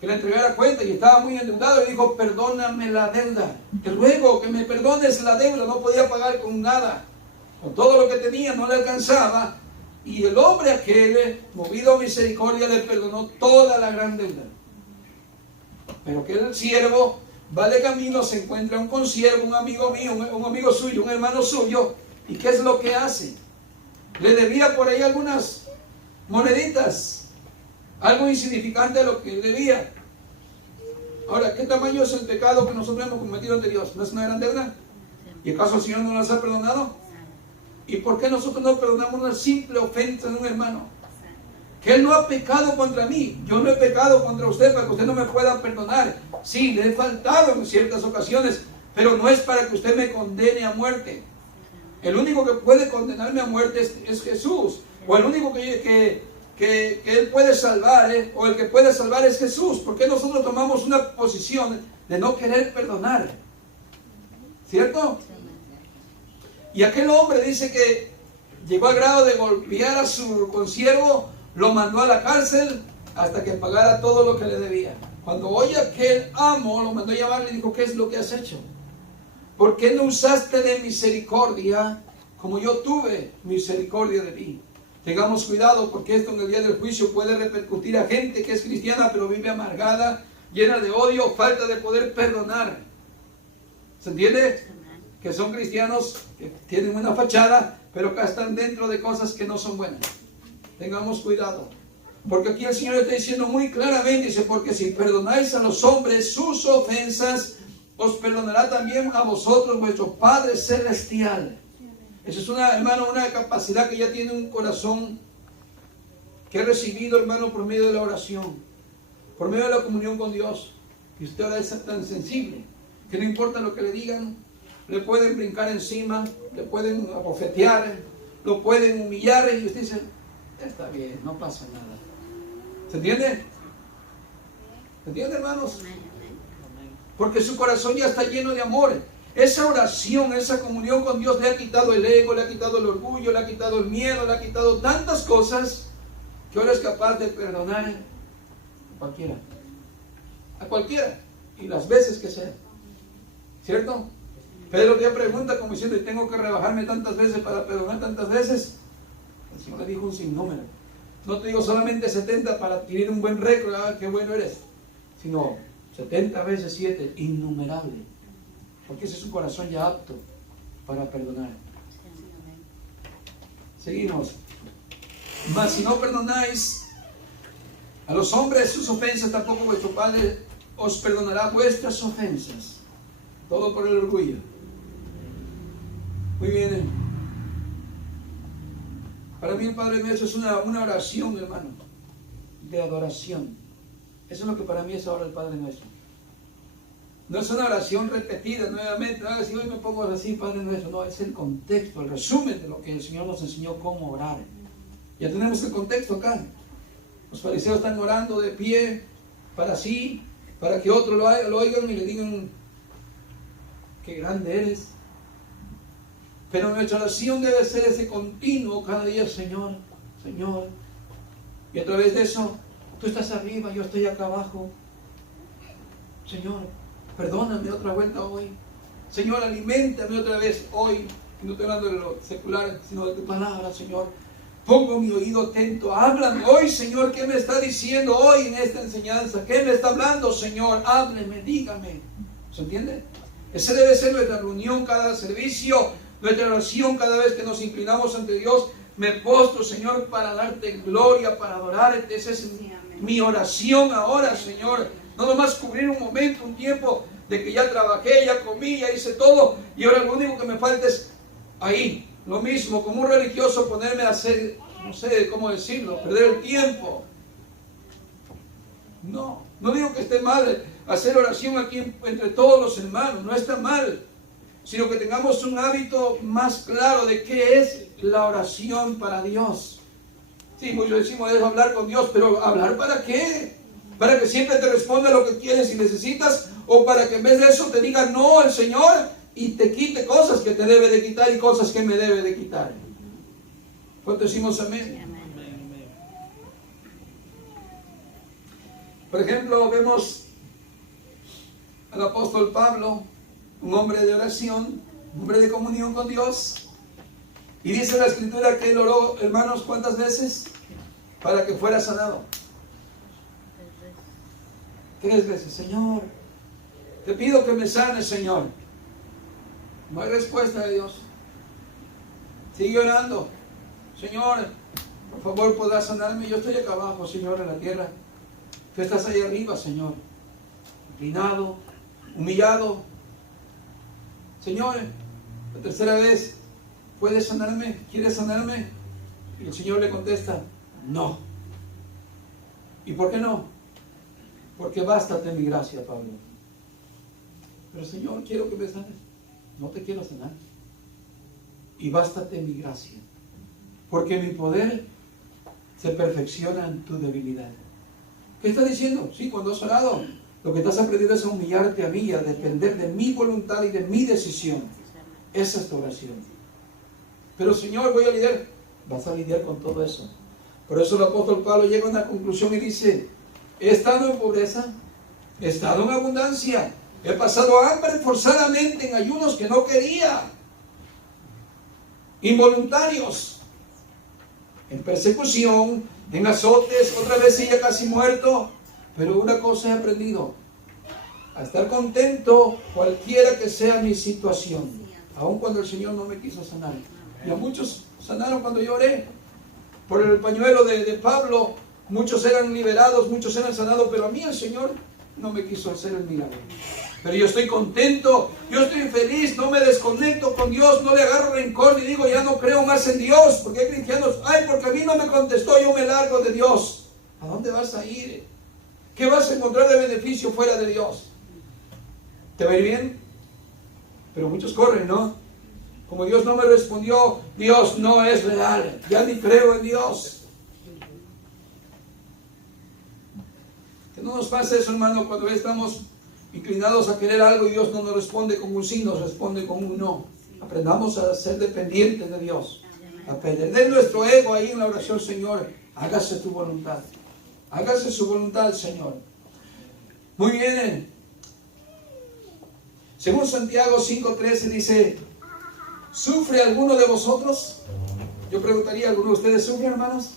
que le entregara cuenta y estaba muy endeudado y dijo, perdóname la deuda. Te ruego que me perdones la deuda. No podía pagar con nada. Con todo lo que tenía no le alcanzaba. Y el hombre aquel, movido a misericordia, le perdonó toda la gran deuda. Pero que el siervo va de camino, se encuentra un consiervo, un amigo mío, un amigo suyo, un hermano suyo. ¿Y qué es lo que hace? Le debía por ahí algunas moneditas, algo insignificante de lo que él debía. Ahora, ¿qué tamaño es el pecado que nosotros hemos cometido ante Dios? ¿No es una gran deuda? ¿Y acaso el Señor no nos ha perdonado? ¿Y por qué nosotros no perdonamos una simple ofensa de un hermano? Que Él no ha pecado contra mí. Yo no he pecado contra usted para que usted no me pueda perdonar. Sí, le he faltado en ciertas ocasiones, pero no es para que usted me condene a muerte. El único que puede condenarme a muerte es Jesús. O el único que Él puede salvar, o el que puede salvar es Jesús. ¿Por qué nosotros tomamos una posición de no querer perdonar? ¿Cierto? Y aquel hombre dice que llegó al grado de golpear a su consiervo, lo mandó a la cárcel hasta que pagara todo lo que le debía. Cuando oye aquel amo, lo mandó a llamar y le dijo: ¿qué es lo que has hecho? ¿Por qué no usaste de misericordia como yo tuve misericordia de ti? Tengamos cuidado, porque esto en el día del juicio puede repercutir a gente que es cristiana pero vive amargada, llena de odio, falta de poder perdonar. ¿Se entiende? Que son cristianos que tienen una fachada, pero que están dentro de cosas que no son buenas. Tengamos cuidado, porque aquí el Señor está diciendo muy claramente, dice: porque si perdonáis a los hombres sus ofensas, os perdonará también a vosotros vuestro Padre Celestial. Eso es hermano, una capacidad que ya tiene un corazón que ha recibido, hermano, por medio de la oración, por medio de la comunión con Dios. Y usted ahora es tan sensible que no importa lo que le digan, le pueden brincar encima, le pueden abofetear, lo pueden humillar, y usted dice: está bien, no pasa nada. ¿Se entiende? ¿Se entiende, hermanos? Porque su corazón ya está lleno de amor. Esa oración, esa comunión con Dios le ha quitado el ego, le ha quitado el orgullo, le ha quitado el miedo, le ha quitado tantas cosas que ahora es capaz de perdonar a cualquiera. A cualquiera. Y las veces que sea. ¿Cierto? Pedro ya pregunta como diciendo: ¿y tengo que rebajarme tantas veces para perdonar tantas veces? El Señor le dijo un sinnúmero. No te digo solamente 70 para adquirir un buen récord, qué bueno eres, sino 70 veces 7, innumerable. Porque ese es un corazón ya apto para perdonar. Seguimos. Mas si no perdonáis a los hombres sus ofensas, tampoco vuestro Padre os perdonará vuestras ofensas. Todo por el orgullo. Muy bien. Para mí el Padre Nuestro es una oración, hermano, de adoración. Eso es lo que para mí es ahora el Padre Nuestro. No es una oración repetida nuevamente: si hoy me pongo así, Padre Nuestro. No, es el contexto, el resumen de lo que el Señor nos enseñó cómo orar. Ya tenemos el contexto acá. Los fariseos están orando de pie para sí, para que otros lo oigan y le digan: qué grande eres. Pero nuestra oración debe ser ese continuo cada día: Señor, Señor. Y a través de eso, tú estás arriba, yo estoy acá abajo. Señor, perdóname otra vuelta hoy. Señor, aliméntame otra vez hoy. Y no estoy hablando de lo secular, sino de tu palabra, Señor. Pongo mi oído atento. Háblame hoy, Señor. ¿Qué me está diciendo hoy en esta enseñanza? ¿Qué me está hablando, Señor? Hábleme, dígame. ¿Se entiende? Esa debe ser nuestra reunión cada servicio, nuestra oración cada vez que nos inclinamos ante Dios. Me postro, Señor, para darte gloria, para adorarte. Esa es mi oración ahora, Señor. No nomás cubrir un momento, un tiempo de que ya trabajé, ya comí, ya hice todo, y ahora lo único que me falta es ahí, lo mismo, como un religioso, ponerme a hacer, no sé cómo decirlo, perder el tiempo. No digo que esté mal hacer oración aquí entre todos los hermanos, no está mal, sino que tengamos un hábito más claro de qué es la oración para Dios. Sí, muchos decimos: es hablar con Dios, pero ¿hablar para qué? ¿Para que siempre te responda lo que quieres y necesitas? ¿O para que en vez de eso te diga no el Señor y te quite cosas que te debe de quitar y cosas que me debe de quitar? ¿Cuánto decimos amén? Por ejemplo, vemos al apóstol Pablo, un hombre de oración, un hombre de comunión con Dios. Y dice la Escritura que él oró, hermanos, ¿cuántas veces? Para que fuera sanado. 3 veces. Señor, te pido que me sanes, Señor. No hay respuesta de Dios. Sigue orando. Señor, por favor, podrás sanarme. Yo estoy acá abajo, Señor, en la tierra. Tú estás ahí arriba, Señor. inclinado, humillado. Señor, la tercera vez, ¿puedes sanarme? ¿Quieres sanarme? Y el Señor le contesta, no. ¿Y por qué no? Porque bástate mi gracia, Pablo. Pero Señor, quiero que me sanes. No te quiero sanar. Y bástate mi gracia. Porque mi poder se perfecciona en tu debilidad. ¿Qué está diciendo? Sí, cuando has orado, lo que estás aprendiendo es a humillarte a mí y a depender de mi voluntad y de mi decisión. Esa es tu oración. Pero Señor, voy a lidiar. Vas a lidiar con todo eso. Por eso el apóstol Pablo llega a una conclusión y dice, he estado en pobreza, he estado en abundancia, he pasado hambre forzadamente en ayunos que no quería, involuntarios, en persecución, en azotes, otra vez ya casi muerto. Pero una cosa he aprendido, a estar contento cualquiera que sea mi situación, aun cuando el Señor no me quiso sanar. Y a muchos sanaron cuando yo oré. Por el pañuelo de Pablo, muchos eran liberados, muchos eran sanados, pero a mí el Señor no me quiso hacer el milagro. Pero yo estoy contento, yo estoy feliz, no me desconecto con Dios, no le agarro rencor y digo, ya no creo más en Dios, porque hay cristianos, ay, porque a mí no me contestó, yo me largo de Dios. ¿A dónde vas a ir? ¿Qué vas a encontrar de beneficio fuera de Dios? ¿Te va a ir bien? Pero muchos corren, ¿no? Como Dios no me respondió, Dios no es real, ya ni creo en Dios. Que no nos pase eso, hermano, cuando estamos inclinados a querer algo y Dios no nos responde con un sí, nos responde con un no. Aprendamos a ser dependientes de Dios, a perder nuestro ego ahí en la oración. Señor, hágase tu voluntad, hágase su voluntad, Señor. Muy bien. Según Santiago 5:13 dice, ¿sufre alguno de vosotros? Yo preguntaría, ¿alguno de ustedes sufre, hermanos?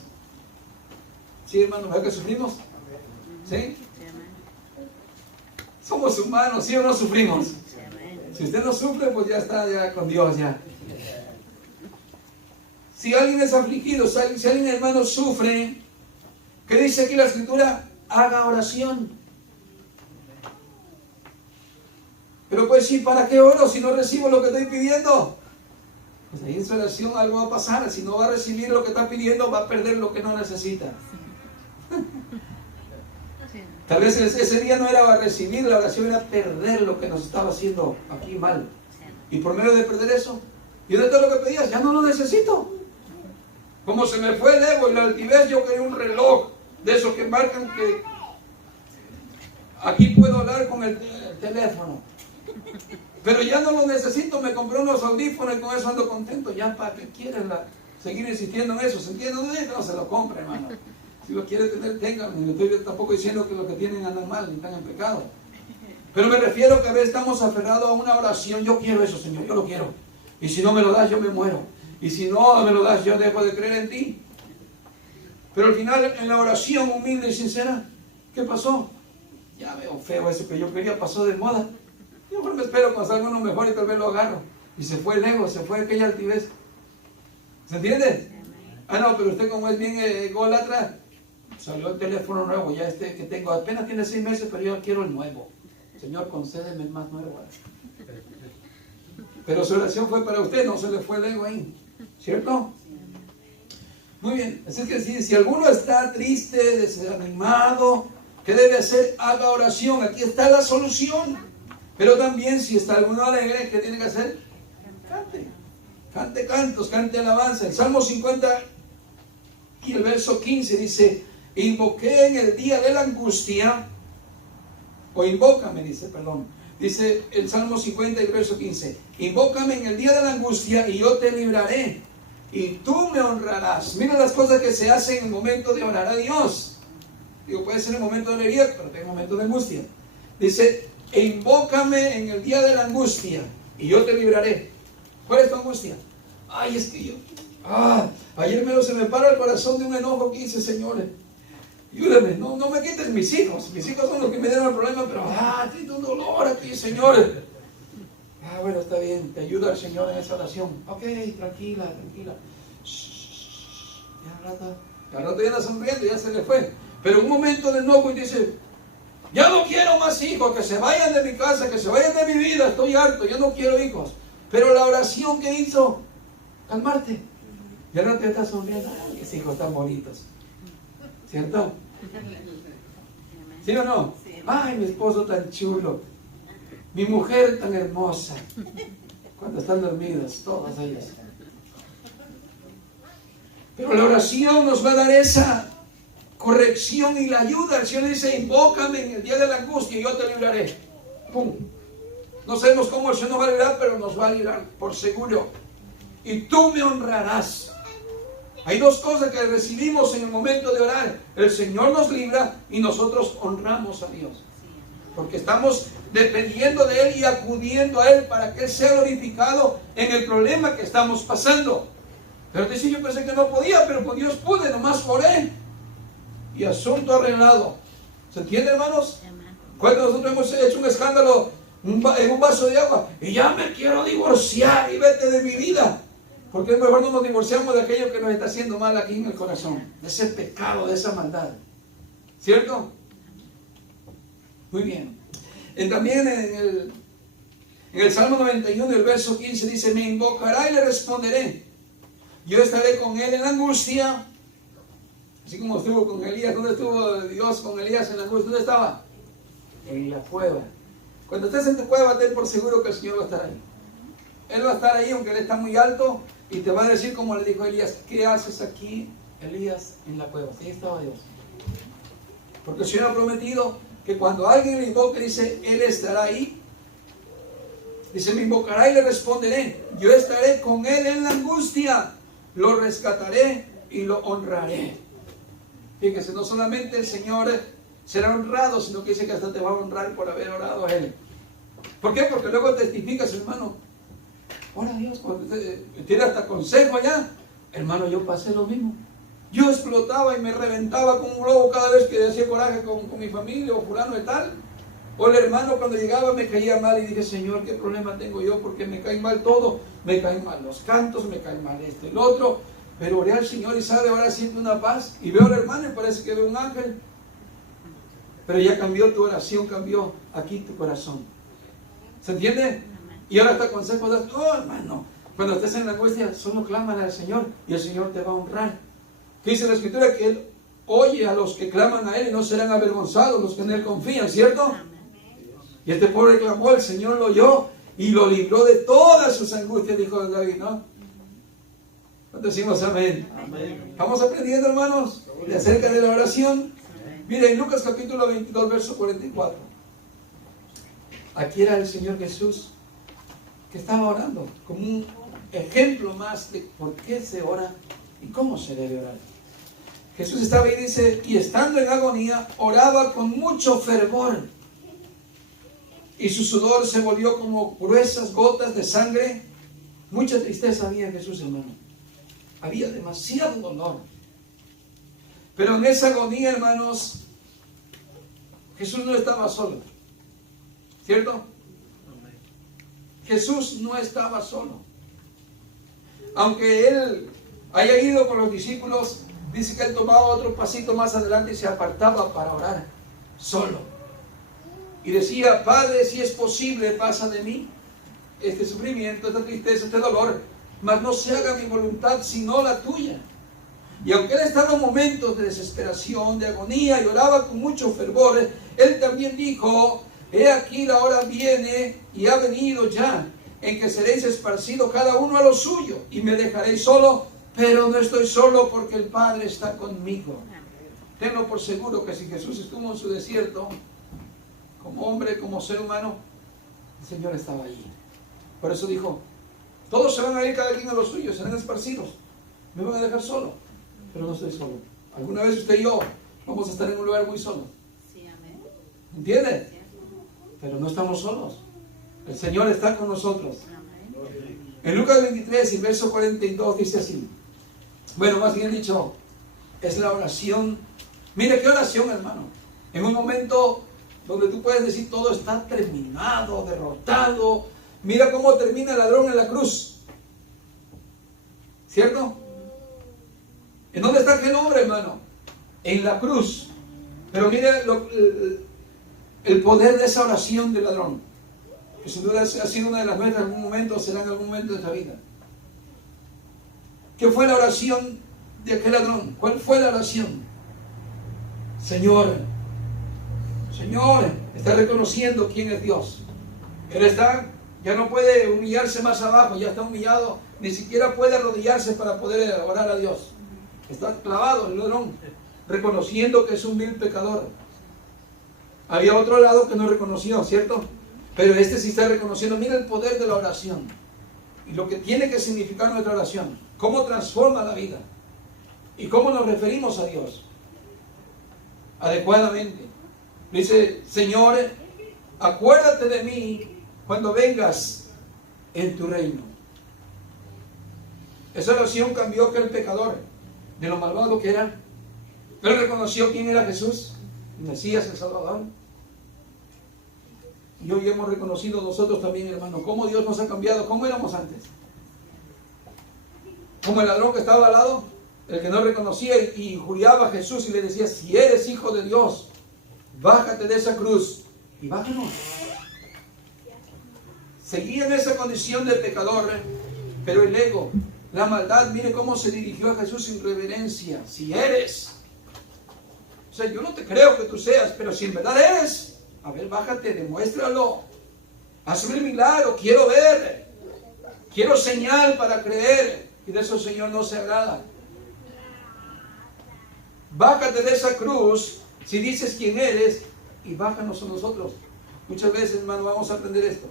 Sí, hermanos, ¿verdad que sufrimos? ¿Sí? Somos humanos, ¿sí o no sufrimos? Si usted no sufre, pues ya está ya con Dios ya. Si alguien es afligido, si alguien, hermano, sufre, ¿qué dice aquí la Escritura? Haga oración. Pero pues sí, ¿para qué oro si no recibo lo que estoy pidiendo? Pues ahí en su oración algo va a pasar. Si no va a recibir lo que está pidiendo, va a perder lo que no necesita. Tal vez ese día no era recibir, la oración era perder lo que nos estaba haciendo aquí mal. Y por medio de perder eso, y de todo lo que pedías, ya no lo necesito. Como se me fue el ego y la altivez, yo quería un reloj de esos que marcan que aquí puedo hablar con el teléfono. Pero ya no lo necesito, me compré unos audífonos y con eso ando contento. Ya, ¿para qué quieren seguir insistiendo en eso? ¿Se entiende? No se lo compre, hermano. Si lo quiere tener, ténganlo. No estoy tampoco diciendo que los que tienen andan mal ni están en pecado. Pero me refiero que a veces estamos aferrados a una oración. Yo quiero eso, Señor, yo lo quiero. Y si no me lo das, yo me muero. Y si no me lo das, yo dejo de creer en ti. Pero al final, en la oración humilde y sincera, ¿qué pasó? Ya veo feo eso que yo quería, pasó de moda. Yo mejor me espero cuando salga uno mejor y tal vez lo agarro. Y se fue el ego, se fue aquella altivez. ¿Se entiende? Ah, no, pero usted como es bien ególatra, salió el teléfono nuevo, ya este que tengo, apenas tiene 6 meses, pero yo quiero el nuevo. Señor, concédeme el más nuevo. Pero su oración fue para usted, no se le fue el ego ahí. ¿Cierto? Muy bien. Así que si alguno está triste, desanimado, ¿qué debe hacer? Haga oración. Aquí está la solución. Pero también si está alguno alegre, ¿qué tiene que hacer? Cante. Cante cantos, cante alabanza. El Salmo 50 y el verso 15 dice, invoqué en el día de la angustia, o invócame, dice el Salmo 50 y el verso 15, invócame en el día de la angustia y yo te libraré y tú me honrarás. Mira las cosas que se hacen en el momento de orar a Dios. Digo, puede ser el momento de alegría, pero también el momento de angustia. Dice, invócame en el día de la angustia y yo te libraré. ¿Cuál es tu angustia? Ay, es que yo, ayer se me para el corazón de un enojo que hice, Señor, ayúdame, no me quites mis hijos son los que me dieron el problema, pero tengo un dolor aquí, Señor. Bueno, está bien, te ayuda el Señor en esa oración. Ok, tranquila. Ya al rato ya anda sonriendo, ya se le fue. Pero un momento de enojo y dice, Ya no quiero más hijos, que se vayan de mi casa, que se vayan de mi vida, estoy harto, yo no quiero hijos. Pero la oración que hizo, calmarte. Ya no te estás sonriendo, ay, qué hijos tan bonitos. ¿Cierto? ¿Sí o no? Ay, mi esposo tan chulo. Mi mujer tan hermosa. Cuando están dormidos, todas ellas. Pero la oración nos va a dar esa corrección y la ayuda. El Señor dice, invócame en el día de la angustia y yo te libraré. ¡Pum! No sabemos cómo el Señor nos va a librar, pero nos va a librar, por seguro. Y tú me honrarás. Hay dos cosas que recibimos en el momento de orar. El Señor nos libra y nosotros honramos a Dios. Porque estamos dependiendo de Él y acudiendo a Él para que Él sea glorificado en el problema que estamos pasando. Pero dice, yo pensé que no podía, pero con Dios pude, nomás oré. Y asunto arreglado. ¿Se entiende, hermanos? Cuando nosotros hemos hecho un escándalo en un vaso de agua, y ya me quiero divorciar y vete de mi vida. Porque es mejor no nos divorciamos de aquello que nos está haciendo mal aquí en el corazón. De ese pecado, de esa maldad. ¿Cierto? Muy bien. También en el Salmo 91, el verso 15 dice, me invocará y le responderé. Yo estaré con él en la angustia. Así como estuvo con Elías. ¿Dónde estuvo Dios con Elías en la angustia? ¿Dónde estaba? En la cueva. Cuando estés en tu cueva, ten por seguro que el Señor va a estar ahí. Él va a estar ahí, aunque Él está muy alto, y te va a decir como le dijo a Elías, ¿qué haces aquí, Elías, en la cueva? Ahí estaba Dios. Porque el Señor ha prometido que cuando alguien le invoque, dice, Él estará ahí. Dice, me invocará y le responderé. Yo estaré con Él en la angustia. Lo rescataré y lo honraré. Fíjese, no solamente el Señor será honrado, sino que dice que hasta te va a honrar por haber orado a Él. ¿Por qué? Porque luego testificas, hermano. Ora a Dios, cuando tiene hasta consejo allá. Hermano, yo pasé lo mismo. Yo explotaba y me reventaba como un globo cada vez que hacía coraje con mi familia o fulano y tal. O el hermano cuando llegaba me caía mal y dije, Señor, ¿qué problema tengo yo? Porque me cae mal todo. Me caen mal los cantos, me cae mal esto y el otro. Pero oré al Señor y sabe, ahora siento una paz. Y veo al hermano y parece que veo un ángel. Pero ya cambió tu oración, cambió aquí tu corazón. ¿Se entiende? Y ahora te aconsejo, oh hermano, cuando estés en la angustia, solo clámale al Señor y el Señor te va a honrar. ¿Qué dice la Escritura? Que Él oye a los que claman a Él y no serán avergonzados los que en Él confían, ¿cierto? Y este pobre clamó, el Señor lo oyó y lo libró de todas sus angustias, dijo David, ¿no? Decimos amén. Amén. ¿Estamos aprendiendo, hermanos, de acerca de la oración? Miren, Lucas capítulo 22, verso 44. Aquí era el Señor Jesús que estaba orando, como un ejemplo más de por qué se ora y cómo se debe orar. Jesús estaba ahí, dice, y estando en agonía, oraba con mucho fervor. Y su sudor se volvió como gruesas gotas de sangre. Mucha tristeza había en Jesús, hermano. Había demasiado dolor. Pero en esa agonía, hermanos, Jesús no estaba solo. ¿Cierto? Jesús no estaba solo. Aunque Él haya ido con los discípulos, dice que Él tomaba otro pasito más adelante y se apartaba para orar solo. Y decía, Padre, si es posible, pasa de mí este sufrimiento, esta tristeza, este dolor, mas no se haga mi voluntad sino la tuya. Y aunque Él estaba en momentos de desesperación, de agonía, y oraba con mucho fervor, Él también dijo, he aquí la hora viene y ha venido ya, en que seréis esparcidos cada uno a lo suyo, y me dejaréis solo, pero no estoy solo porque el Padre está conmigo. Tenlo por seguro que si Jesús estuvo en su desierto, como hombre, como ser humano, el Señor estaba allí. Por eso dijo, todos se van a ir cada quien a lo suyo, serán esparcidos, me van a dejar solo, pero no estoy solo. Alguna vez usted y yo vamos a estar en un lugar muy solo. Sí, amén. ¿Entiende? Pero no estamos solos. El Señor está con nosotros. Amén. En Lucas 23, y verso 42 dice así. Bueno, más bien dicho, es la oración. Mire qué oración, hermano. En un momento donde tú puedes decir todo está terminado, derrotado. Mira cómo termina el ladrón en la cruz. ¿Cierto? ¿En dónde está aquel hombre, hermano? En la cruz. Pero mire el poder de esa oración del ladrón, que sin duda ha sido una de las nuestras en algún momento, será en algún momento de esta vida. ¿Qué fue la oración de aquel ladrón? ¿Cuál fue la oración? Señor, está reconociendo quién es Dios. Él ya no puede humillarse más abajo, ya está humillado, ni siquiera puede arrodillarse para poder orar a Dios. Está clavado el ladrón, reconociendo que es un vil pecador. Había otro lado que no reconoció, ¿cierto? Pero este sí está reconociendo. Mira el poder de la oración y lo que tiene que significar nuestra oración, cómo transforma la vida y cómo nos referimos a Dios adecuadamente. Dice, Señor, acuérdate de mí cuando vengas en tu reino. Esa oración cambió que el pecador, de lo malvado que era, él reconoció quién era Jesús, el Mesías, el Salvador. Y hoy hemos reconocido nosotros también, hermano, cómo Dios nos ha cambiado, cómo éramos antes. Como el ladrón que estaba al lado, el que no reconocía y juraba a Jesús y le decía, si eres hijo de Dios, bájate de esa cruz y bájanos. Seguía en esa condición de pecador, pero el ego, la maldad, mire cómo se dirigió a Jesús sin reverencia. Si eres, o sea, yo no te creo que tú seas, pero si en verdad eres, a ver, bájate, demuéstralo, hazme el milagro, quiero ver, quiero señal para creer. Y de eso el Señor no se agrada. Bájate de esa cruz si dices quién eres y bájanos a nosotros. Muchas veces, hermano, vamos a aprender esto,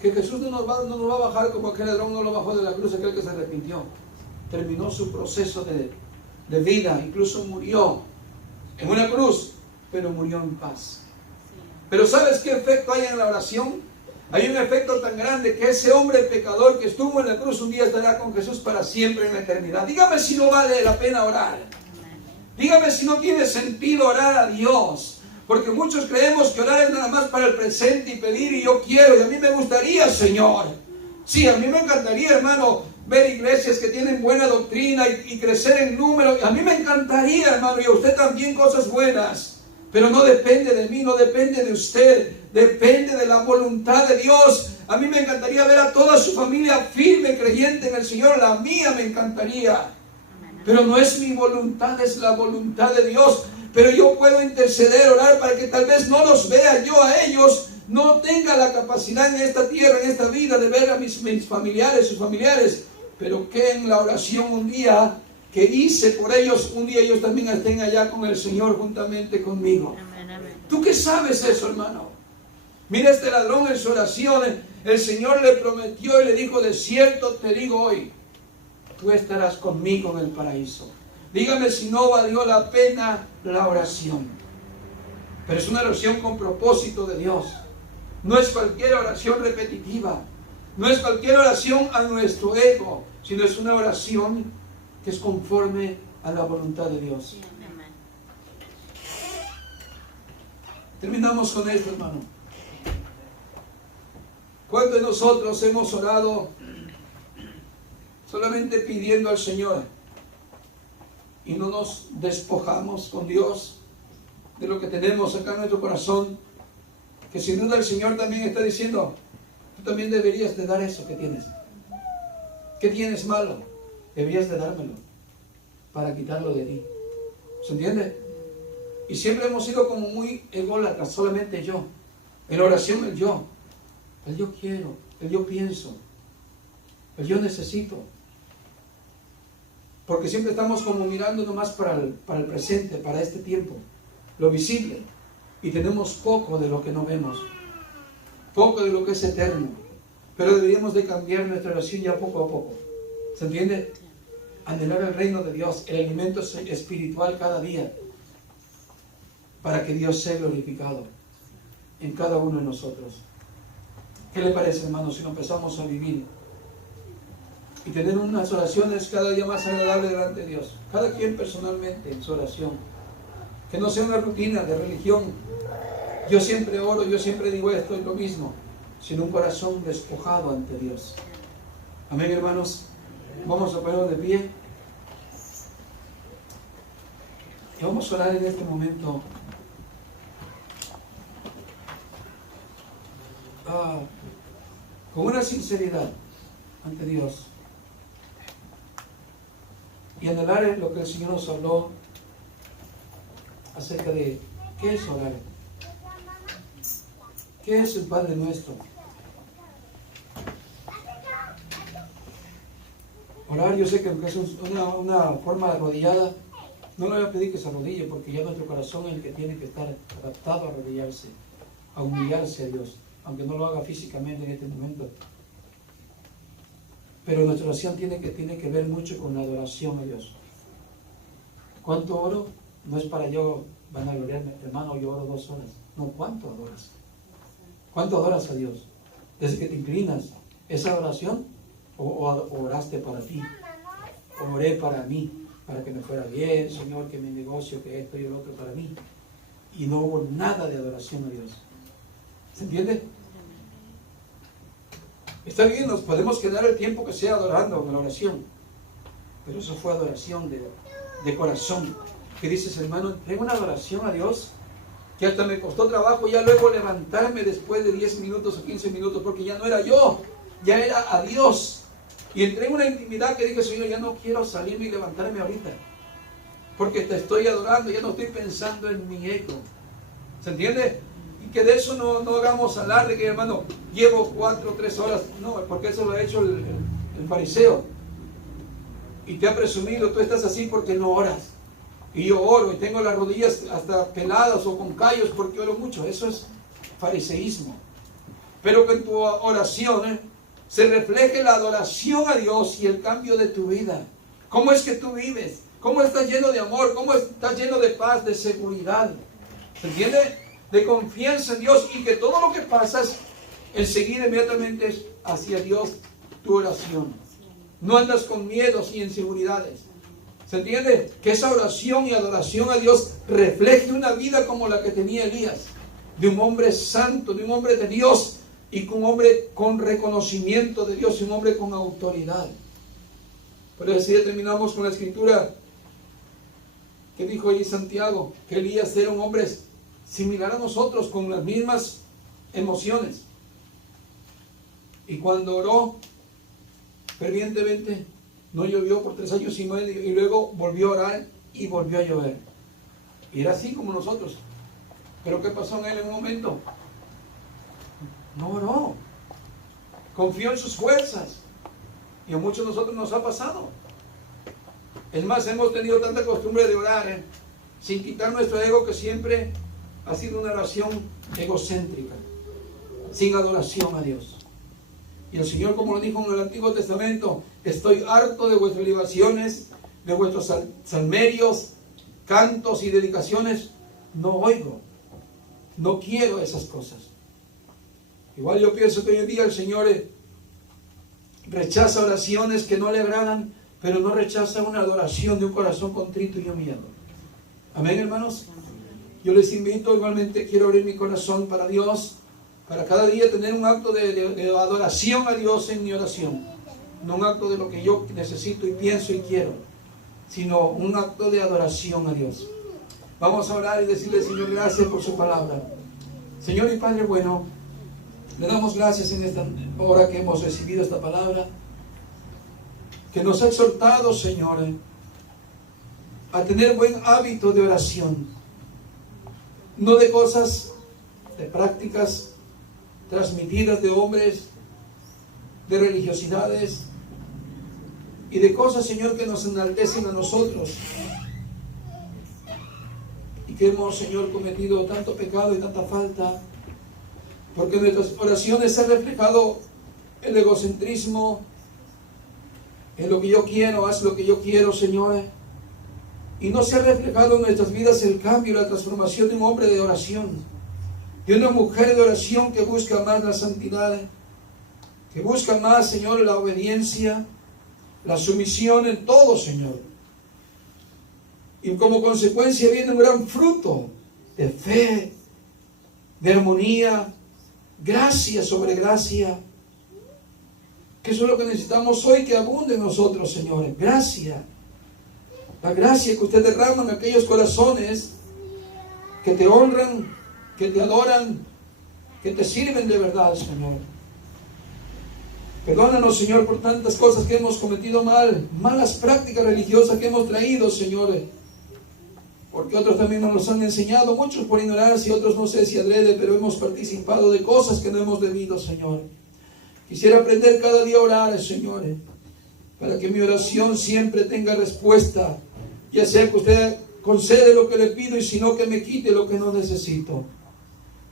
que Jesús no nos va a bajar como aquel ladrón no lo bajó de la cruz, aquel que se arrepintió, terminó su proceso de vida, incluso murió en una cruz, pero murió en paz. Pero ¿sabes qué efecto hay en la oración? Hay un efecto tan grande que ese hombre pecador que estuvo en la cruz un día estará con Jesús para siempre en la eternidad. Dígame si no vale la pena orar. Dígame si no tiene sentido orar a Dios. Porque muchos creemos que orar es nada más para el presente y pedir y yo quiero y a mí me gustaría, Señor. Sí, a mí me encantaría, hermano, ver iglesias que tienen buena doctrina y crecer en número. A mí me encantaría, hermano, y a usted también cosas buenas. Pero no depende de mí, no depende de usted, depende de la voluntad de Dios. A mí me encantaría ver a toda su familia firme, creyente en el Señor. La mía me encantaría. Pero no es mi voluntad, es la voluntad de Dios. Pero yo puedo interceder, orar para que tal vez no los vea yo a ellos, no tenga la capacidad en esta tierra, en esta vida, de ver a mis familiares, sus familiares. Pero que en la oración un día que hice por ellos, un día ellos también estén allá con el Señor juntamente conmigo. Amén, amén. ¿Tú qué sabes eso, hermano? Mira este ladrón en su oración. El Señor le prometió y le dijo, de cierto te digo hoy, tú estarás conmigo en el paraíso. Dígame si no valió la pena la oración. Pero es una oración con propósito de Dios. No es cualquier oración repetitiva. No es cualquier oración a nuestro ego, sino es una oración que es conforme a la voluntad de Dios. Amén. Terminamos con esto, hermano. ¿Cuántos de nosotros hemos orado solamente pidiendo al Señor y no nos despojamos con Dios de lo que tenemos acá en nuestro corazón? Que sin duda el Señor también está diciendo, tú también deberías de dar eso que tienes. ¿Qué tienes malo? Deberías de dármelo para quitarlo de ti. ¿Se entiende? Y siempre hemos sido como muy ególatras, solamente yo. En la oración el yo quiero, el yo pienso, el yo necesito. Porque siempre estamos como mirando nomás para el presente, para este tiempo, lo visible. Y tenemos poco de lo que no vemos, poco de lo que es eterno. Pero deberíamos de cambiar nuestra oración ya poco a poco. ¿Se entiende? Anhelar el reino de Dios, el alimento espiritual cada día, para que Dios sea glorificado en cada uno de nosotros. ¿Qué le parece, hermano, si lo empezamos a vivir y tener unas oraciones cada día más agradables delante de Dios? Cada quien personalmente en su oración. Que no sea una rutina de religión. Yo siempre oro, yo siempre digo esto, es lo mismo, sino un corazón despojado ante Dios. Amén, hermanos. Vamos a ponernos de pie. Y vamos a orar en este momento con una sinceridad ante Dios y anhelar lo que el Señor nos habló acerca de qué es orar, qué es el Padre Nuestro. Orar, yo sé que aunque es una forma arrodillada, no le voy a pedir que se arrodille, porque ya nuestro corazón es el que tiene que estar adaptado a arrodillarse, a humillarse a Dios, aunque no lo haga físicamente en este momento. Pero nuestra oración tiene que ver mucho con la adoración a Dios. ¿Cuánto oro? No es para yo vanagloriarme, hermano, yo oro 2 horas. No, ¿cuánto adoras? ¿Cuánto adoras a Dios? Desde que te inclinas, ¿esa adoración? ¿O oraste para ti? Oré para mí, para que me fuera bien, Señor, que mi negocio, que esto y el otro para mí. Y no hubo nada de adoración a Dios. ¿Se entiende? Está bien, nos podemos quedar el tiempo que sea adorando en la oración, pero eso fue adoración de corazón. Que dices, hermano, tengo una adoración a Dios que hasta me costó trabajo ya luego levantarme después de 10 minutos o 15 minutos, porque ya no era yo, ya era a Dios. Y entré en una intimidad que dije, Señor, ya no quiero salirme y levantarme ahorita, porque te estoy adorando, ya no estoy pensando en mi ego. ¿Se entiende? Y que de eso no hagamos alarde, que hermano, llevo 4 o 3 horas. No, porque eso lo ha hecho el fariseo. Y te ha presumido, tú estás así porque no oras. Y yo oro y tengo las rodillas hasta peladas o con callos porque oro mucho. Eso es fariseísmo. Pero que en tu oración se refleje la adoración a Dios y el cambio de tu vida. ¿Cómo es que tú vives? ¿Cómo estás lleno de amor? ¿Cómo estás lleno de paz, de seguridad? ¿Se entiende? De confianza en Dios, y que todo lo que pasas enseguida inmediatamente es hacia Dios tu oración. No andas con miedos y inseguridades. ¿Se entiende? Que esa oración y adoración a Dios refleje una vida como la que tenía Elías, de un hombre santo, de un hombre de Dios, y un hombre con reconocimiento de Dios, y un hombre con autoridad. Por eso ya terminamos con la escritura que dijo allí Santiago, que Elías era un hombre similar a nosotros, con las mismas emociones. Y cuando oró fervientemente, no llovió por 3 años y medio, y luego volvió a orar y volvió a llover. Y era así como nosotros. Pero ¿qué pasó en él en un momento? No oró. Confió en sus fuerzas. Y a muchos de nosotros nos ha pasado. Es más, hemos tenido tanta costumbre de orar, sin quitar nuestro ego, que siempre ha sido una oración egocéntrica, sin adoración a Dios. Y el Señor, como lo dijo en el Antiguo Testamento, estoy harto de vuestras libaciones, de vuestros salmerios, cantos y dedicaciones. No oigo, no quiero esas cosas. Igual yo pienso que hoy en día el Señor rechaza oraciones que no le agradan, pero no rechaza una adoración de un corazón contrito y humillado. Amén, hermanos. Yo les invito, igualmente quiero abrir mi corazón para Dios, para cada día tener un acto de adoración a Dios en mi oración. No un acto de lo que yo necesito y pienso y quiero, sino un acto de adoración a Dios. Vamos a orar y decirle, Señor, gracias por su palabra. Señor y Padre bueno, le damos gracias en esta hora que hemos recibido esta palabra, que nos ha exhortado, Señor, a tener buen hábito de oración. No de cosas, de prácticas transmitidas de hombres, de religiosidades y de cosas, Señor, que nos enaltecen a nosotros, y que hemos, Señor, cometido tanto pecado y tanta falta, porque en nuestras oraciones se ha reflejado el egocentrismo, en lo que yo quiero, haz lo que yo quiero, Señor. Y no se ha reflejado en nuestras vidas el cambio, la transformación de un hombre de oración, de una mujer de oración que busca más la santidad, que busca más, Señor, la obediencia, la sumisión en todo, Señor. Y como consecuencia viene un gran fruto de fe, de armonía, gracia sobre gracia. Que eso es lo que necesitamos hoy, que abunde en nosotros, Señor. Gracia. La gracia que usted derrama en aquellos corazones que te honran, que te adoran, que te sirven de verdad, Señor. Perdónanos, Señor, por tantas cosas que hemos cometido mal, malas prácticas religiosas que hemos traído, Señor. Porque otros también nos los han enseñado, muchos por ignorancia, otros no sé si adrede, pero hemos participado de cosas que no hemos debido, Señor. Quisiera aprender cada día a orar, Señor, para que mi oración siempre tenga respuesta, ya sea que usted concede lo que le pido y si no que me quite lo que no necesito,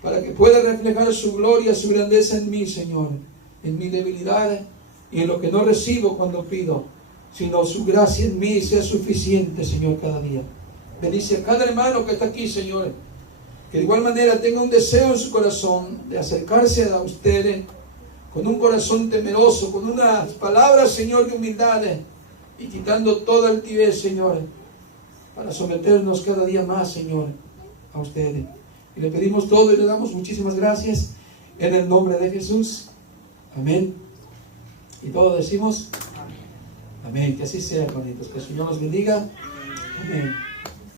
para que pueda reflejar su gloria, su grandeza en mí, Señor, en mi debilidad y en lo que no recibo cuando pido, sino su gracia en mí sea suficiente, Señor, cada día. Bendice a cada hermano que está aquí, Señor, que de igual manera tenga un deseo en su corazón de acercarse a ustedes con un corazón temeroso, con unas palabras, Señor, de humildad y quitando toda altivez, Señor, para someternos cada día más, Señor, a ustedes. Y le pedimos todo y le damos muchísimas gracias en el nombre de Jesús. Amén. Y todos decimos amén. Que así sea, hermanitos. Que el Señor nos bendiga. Amén.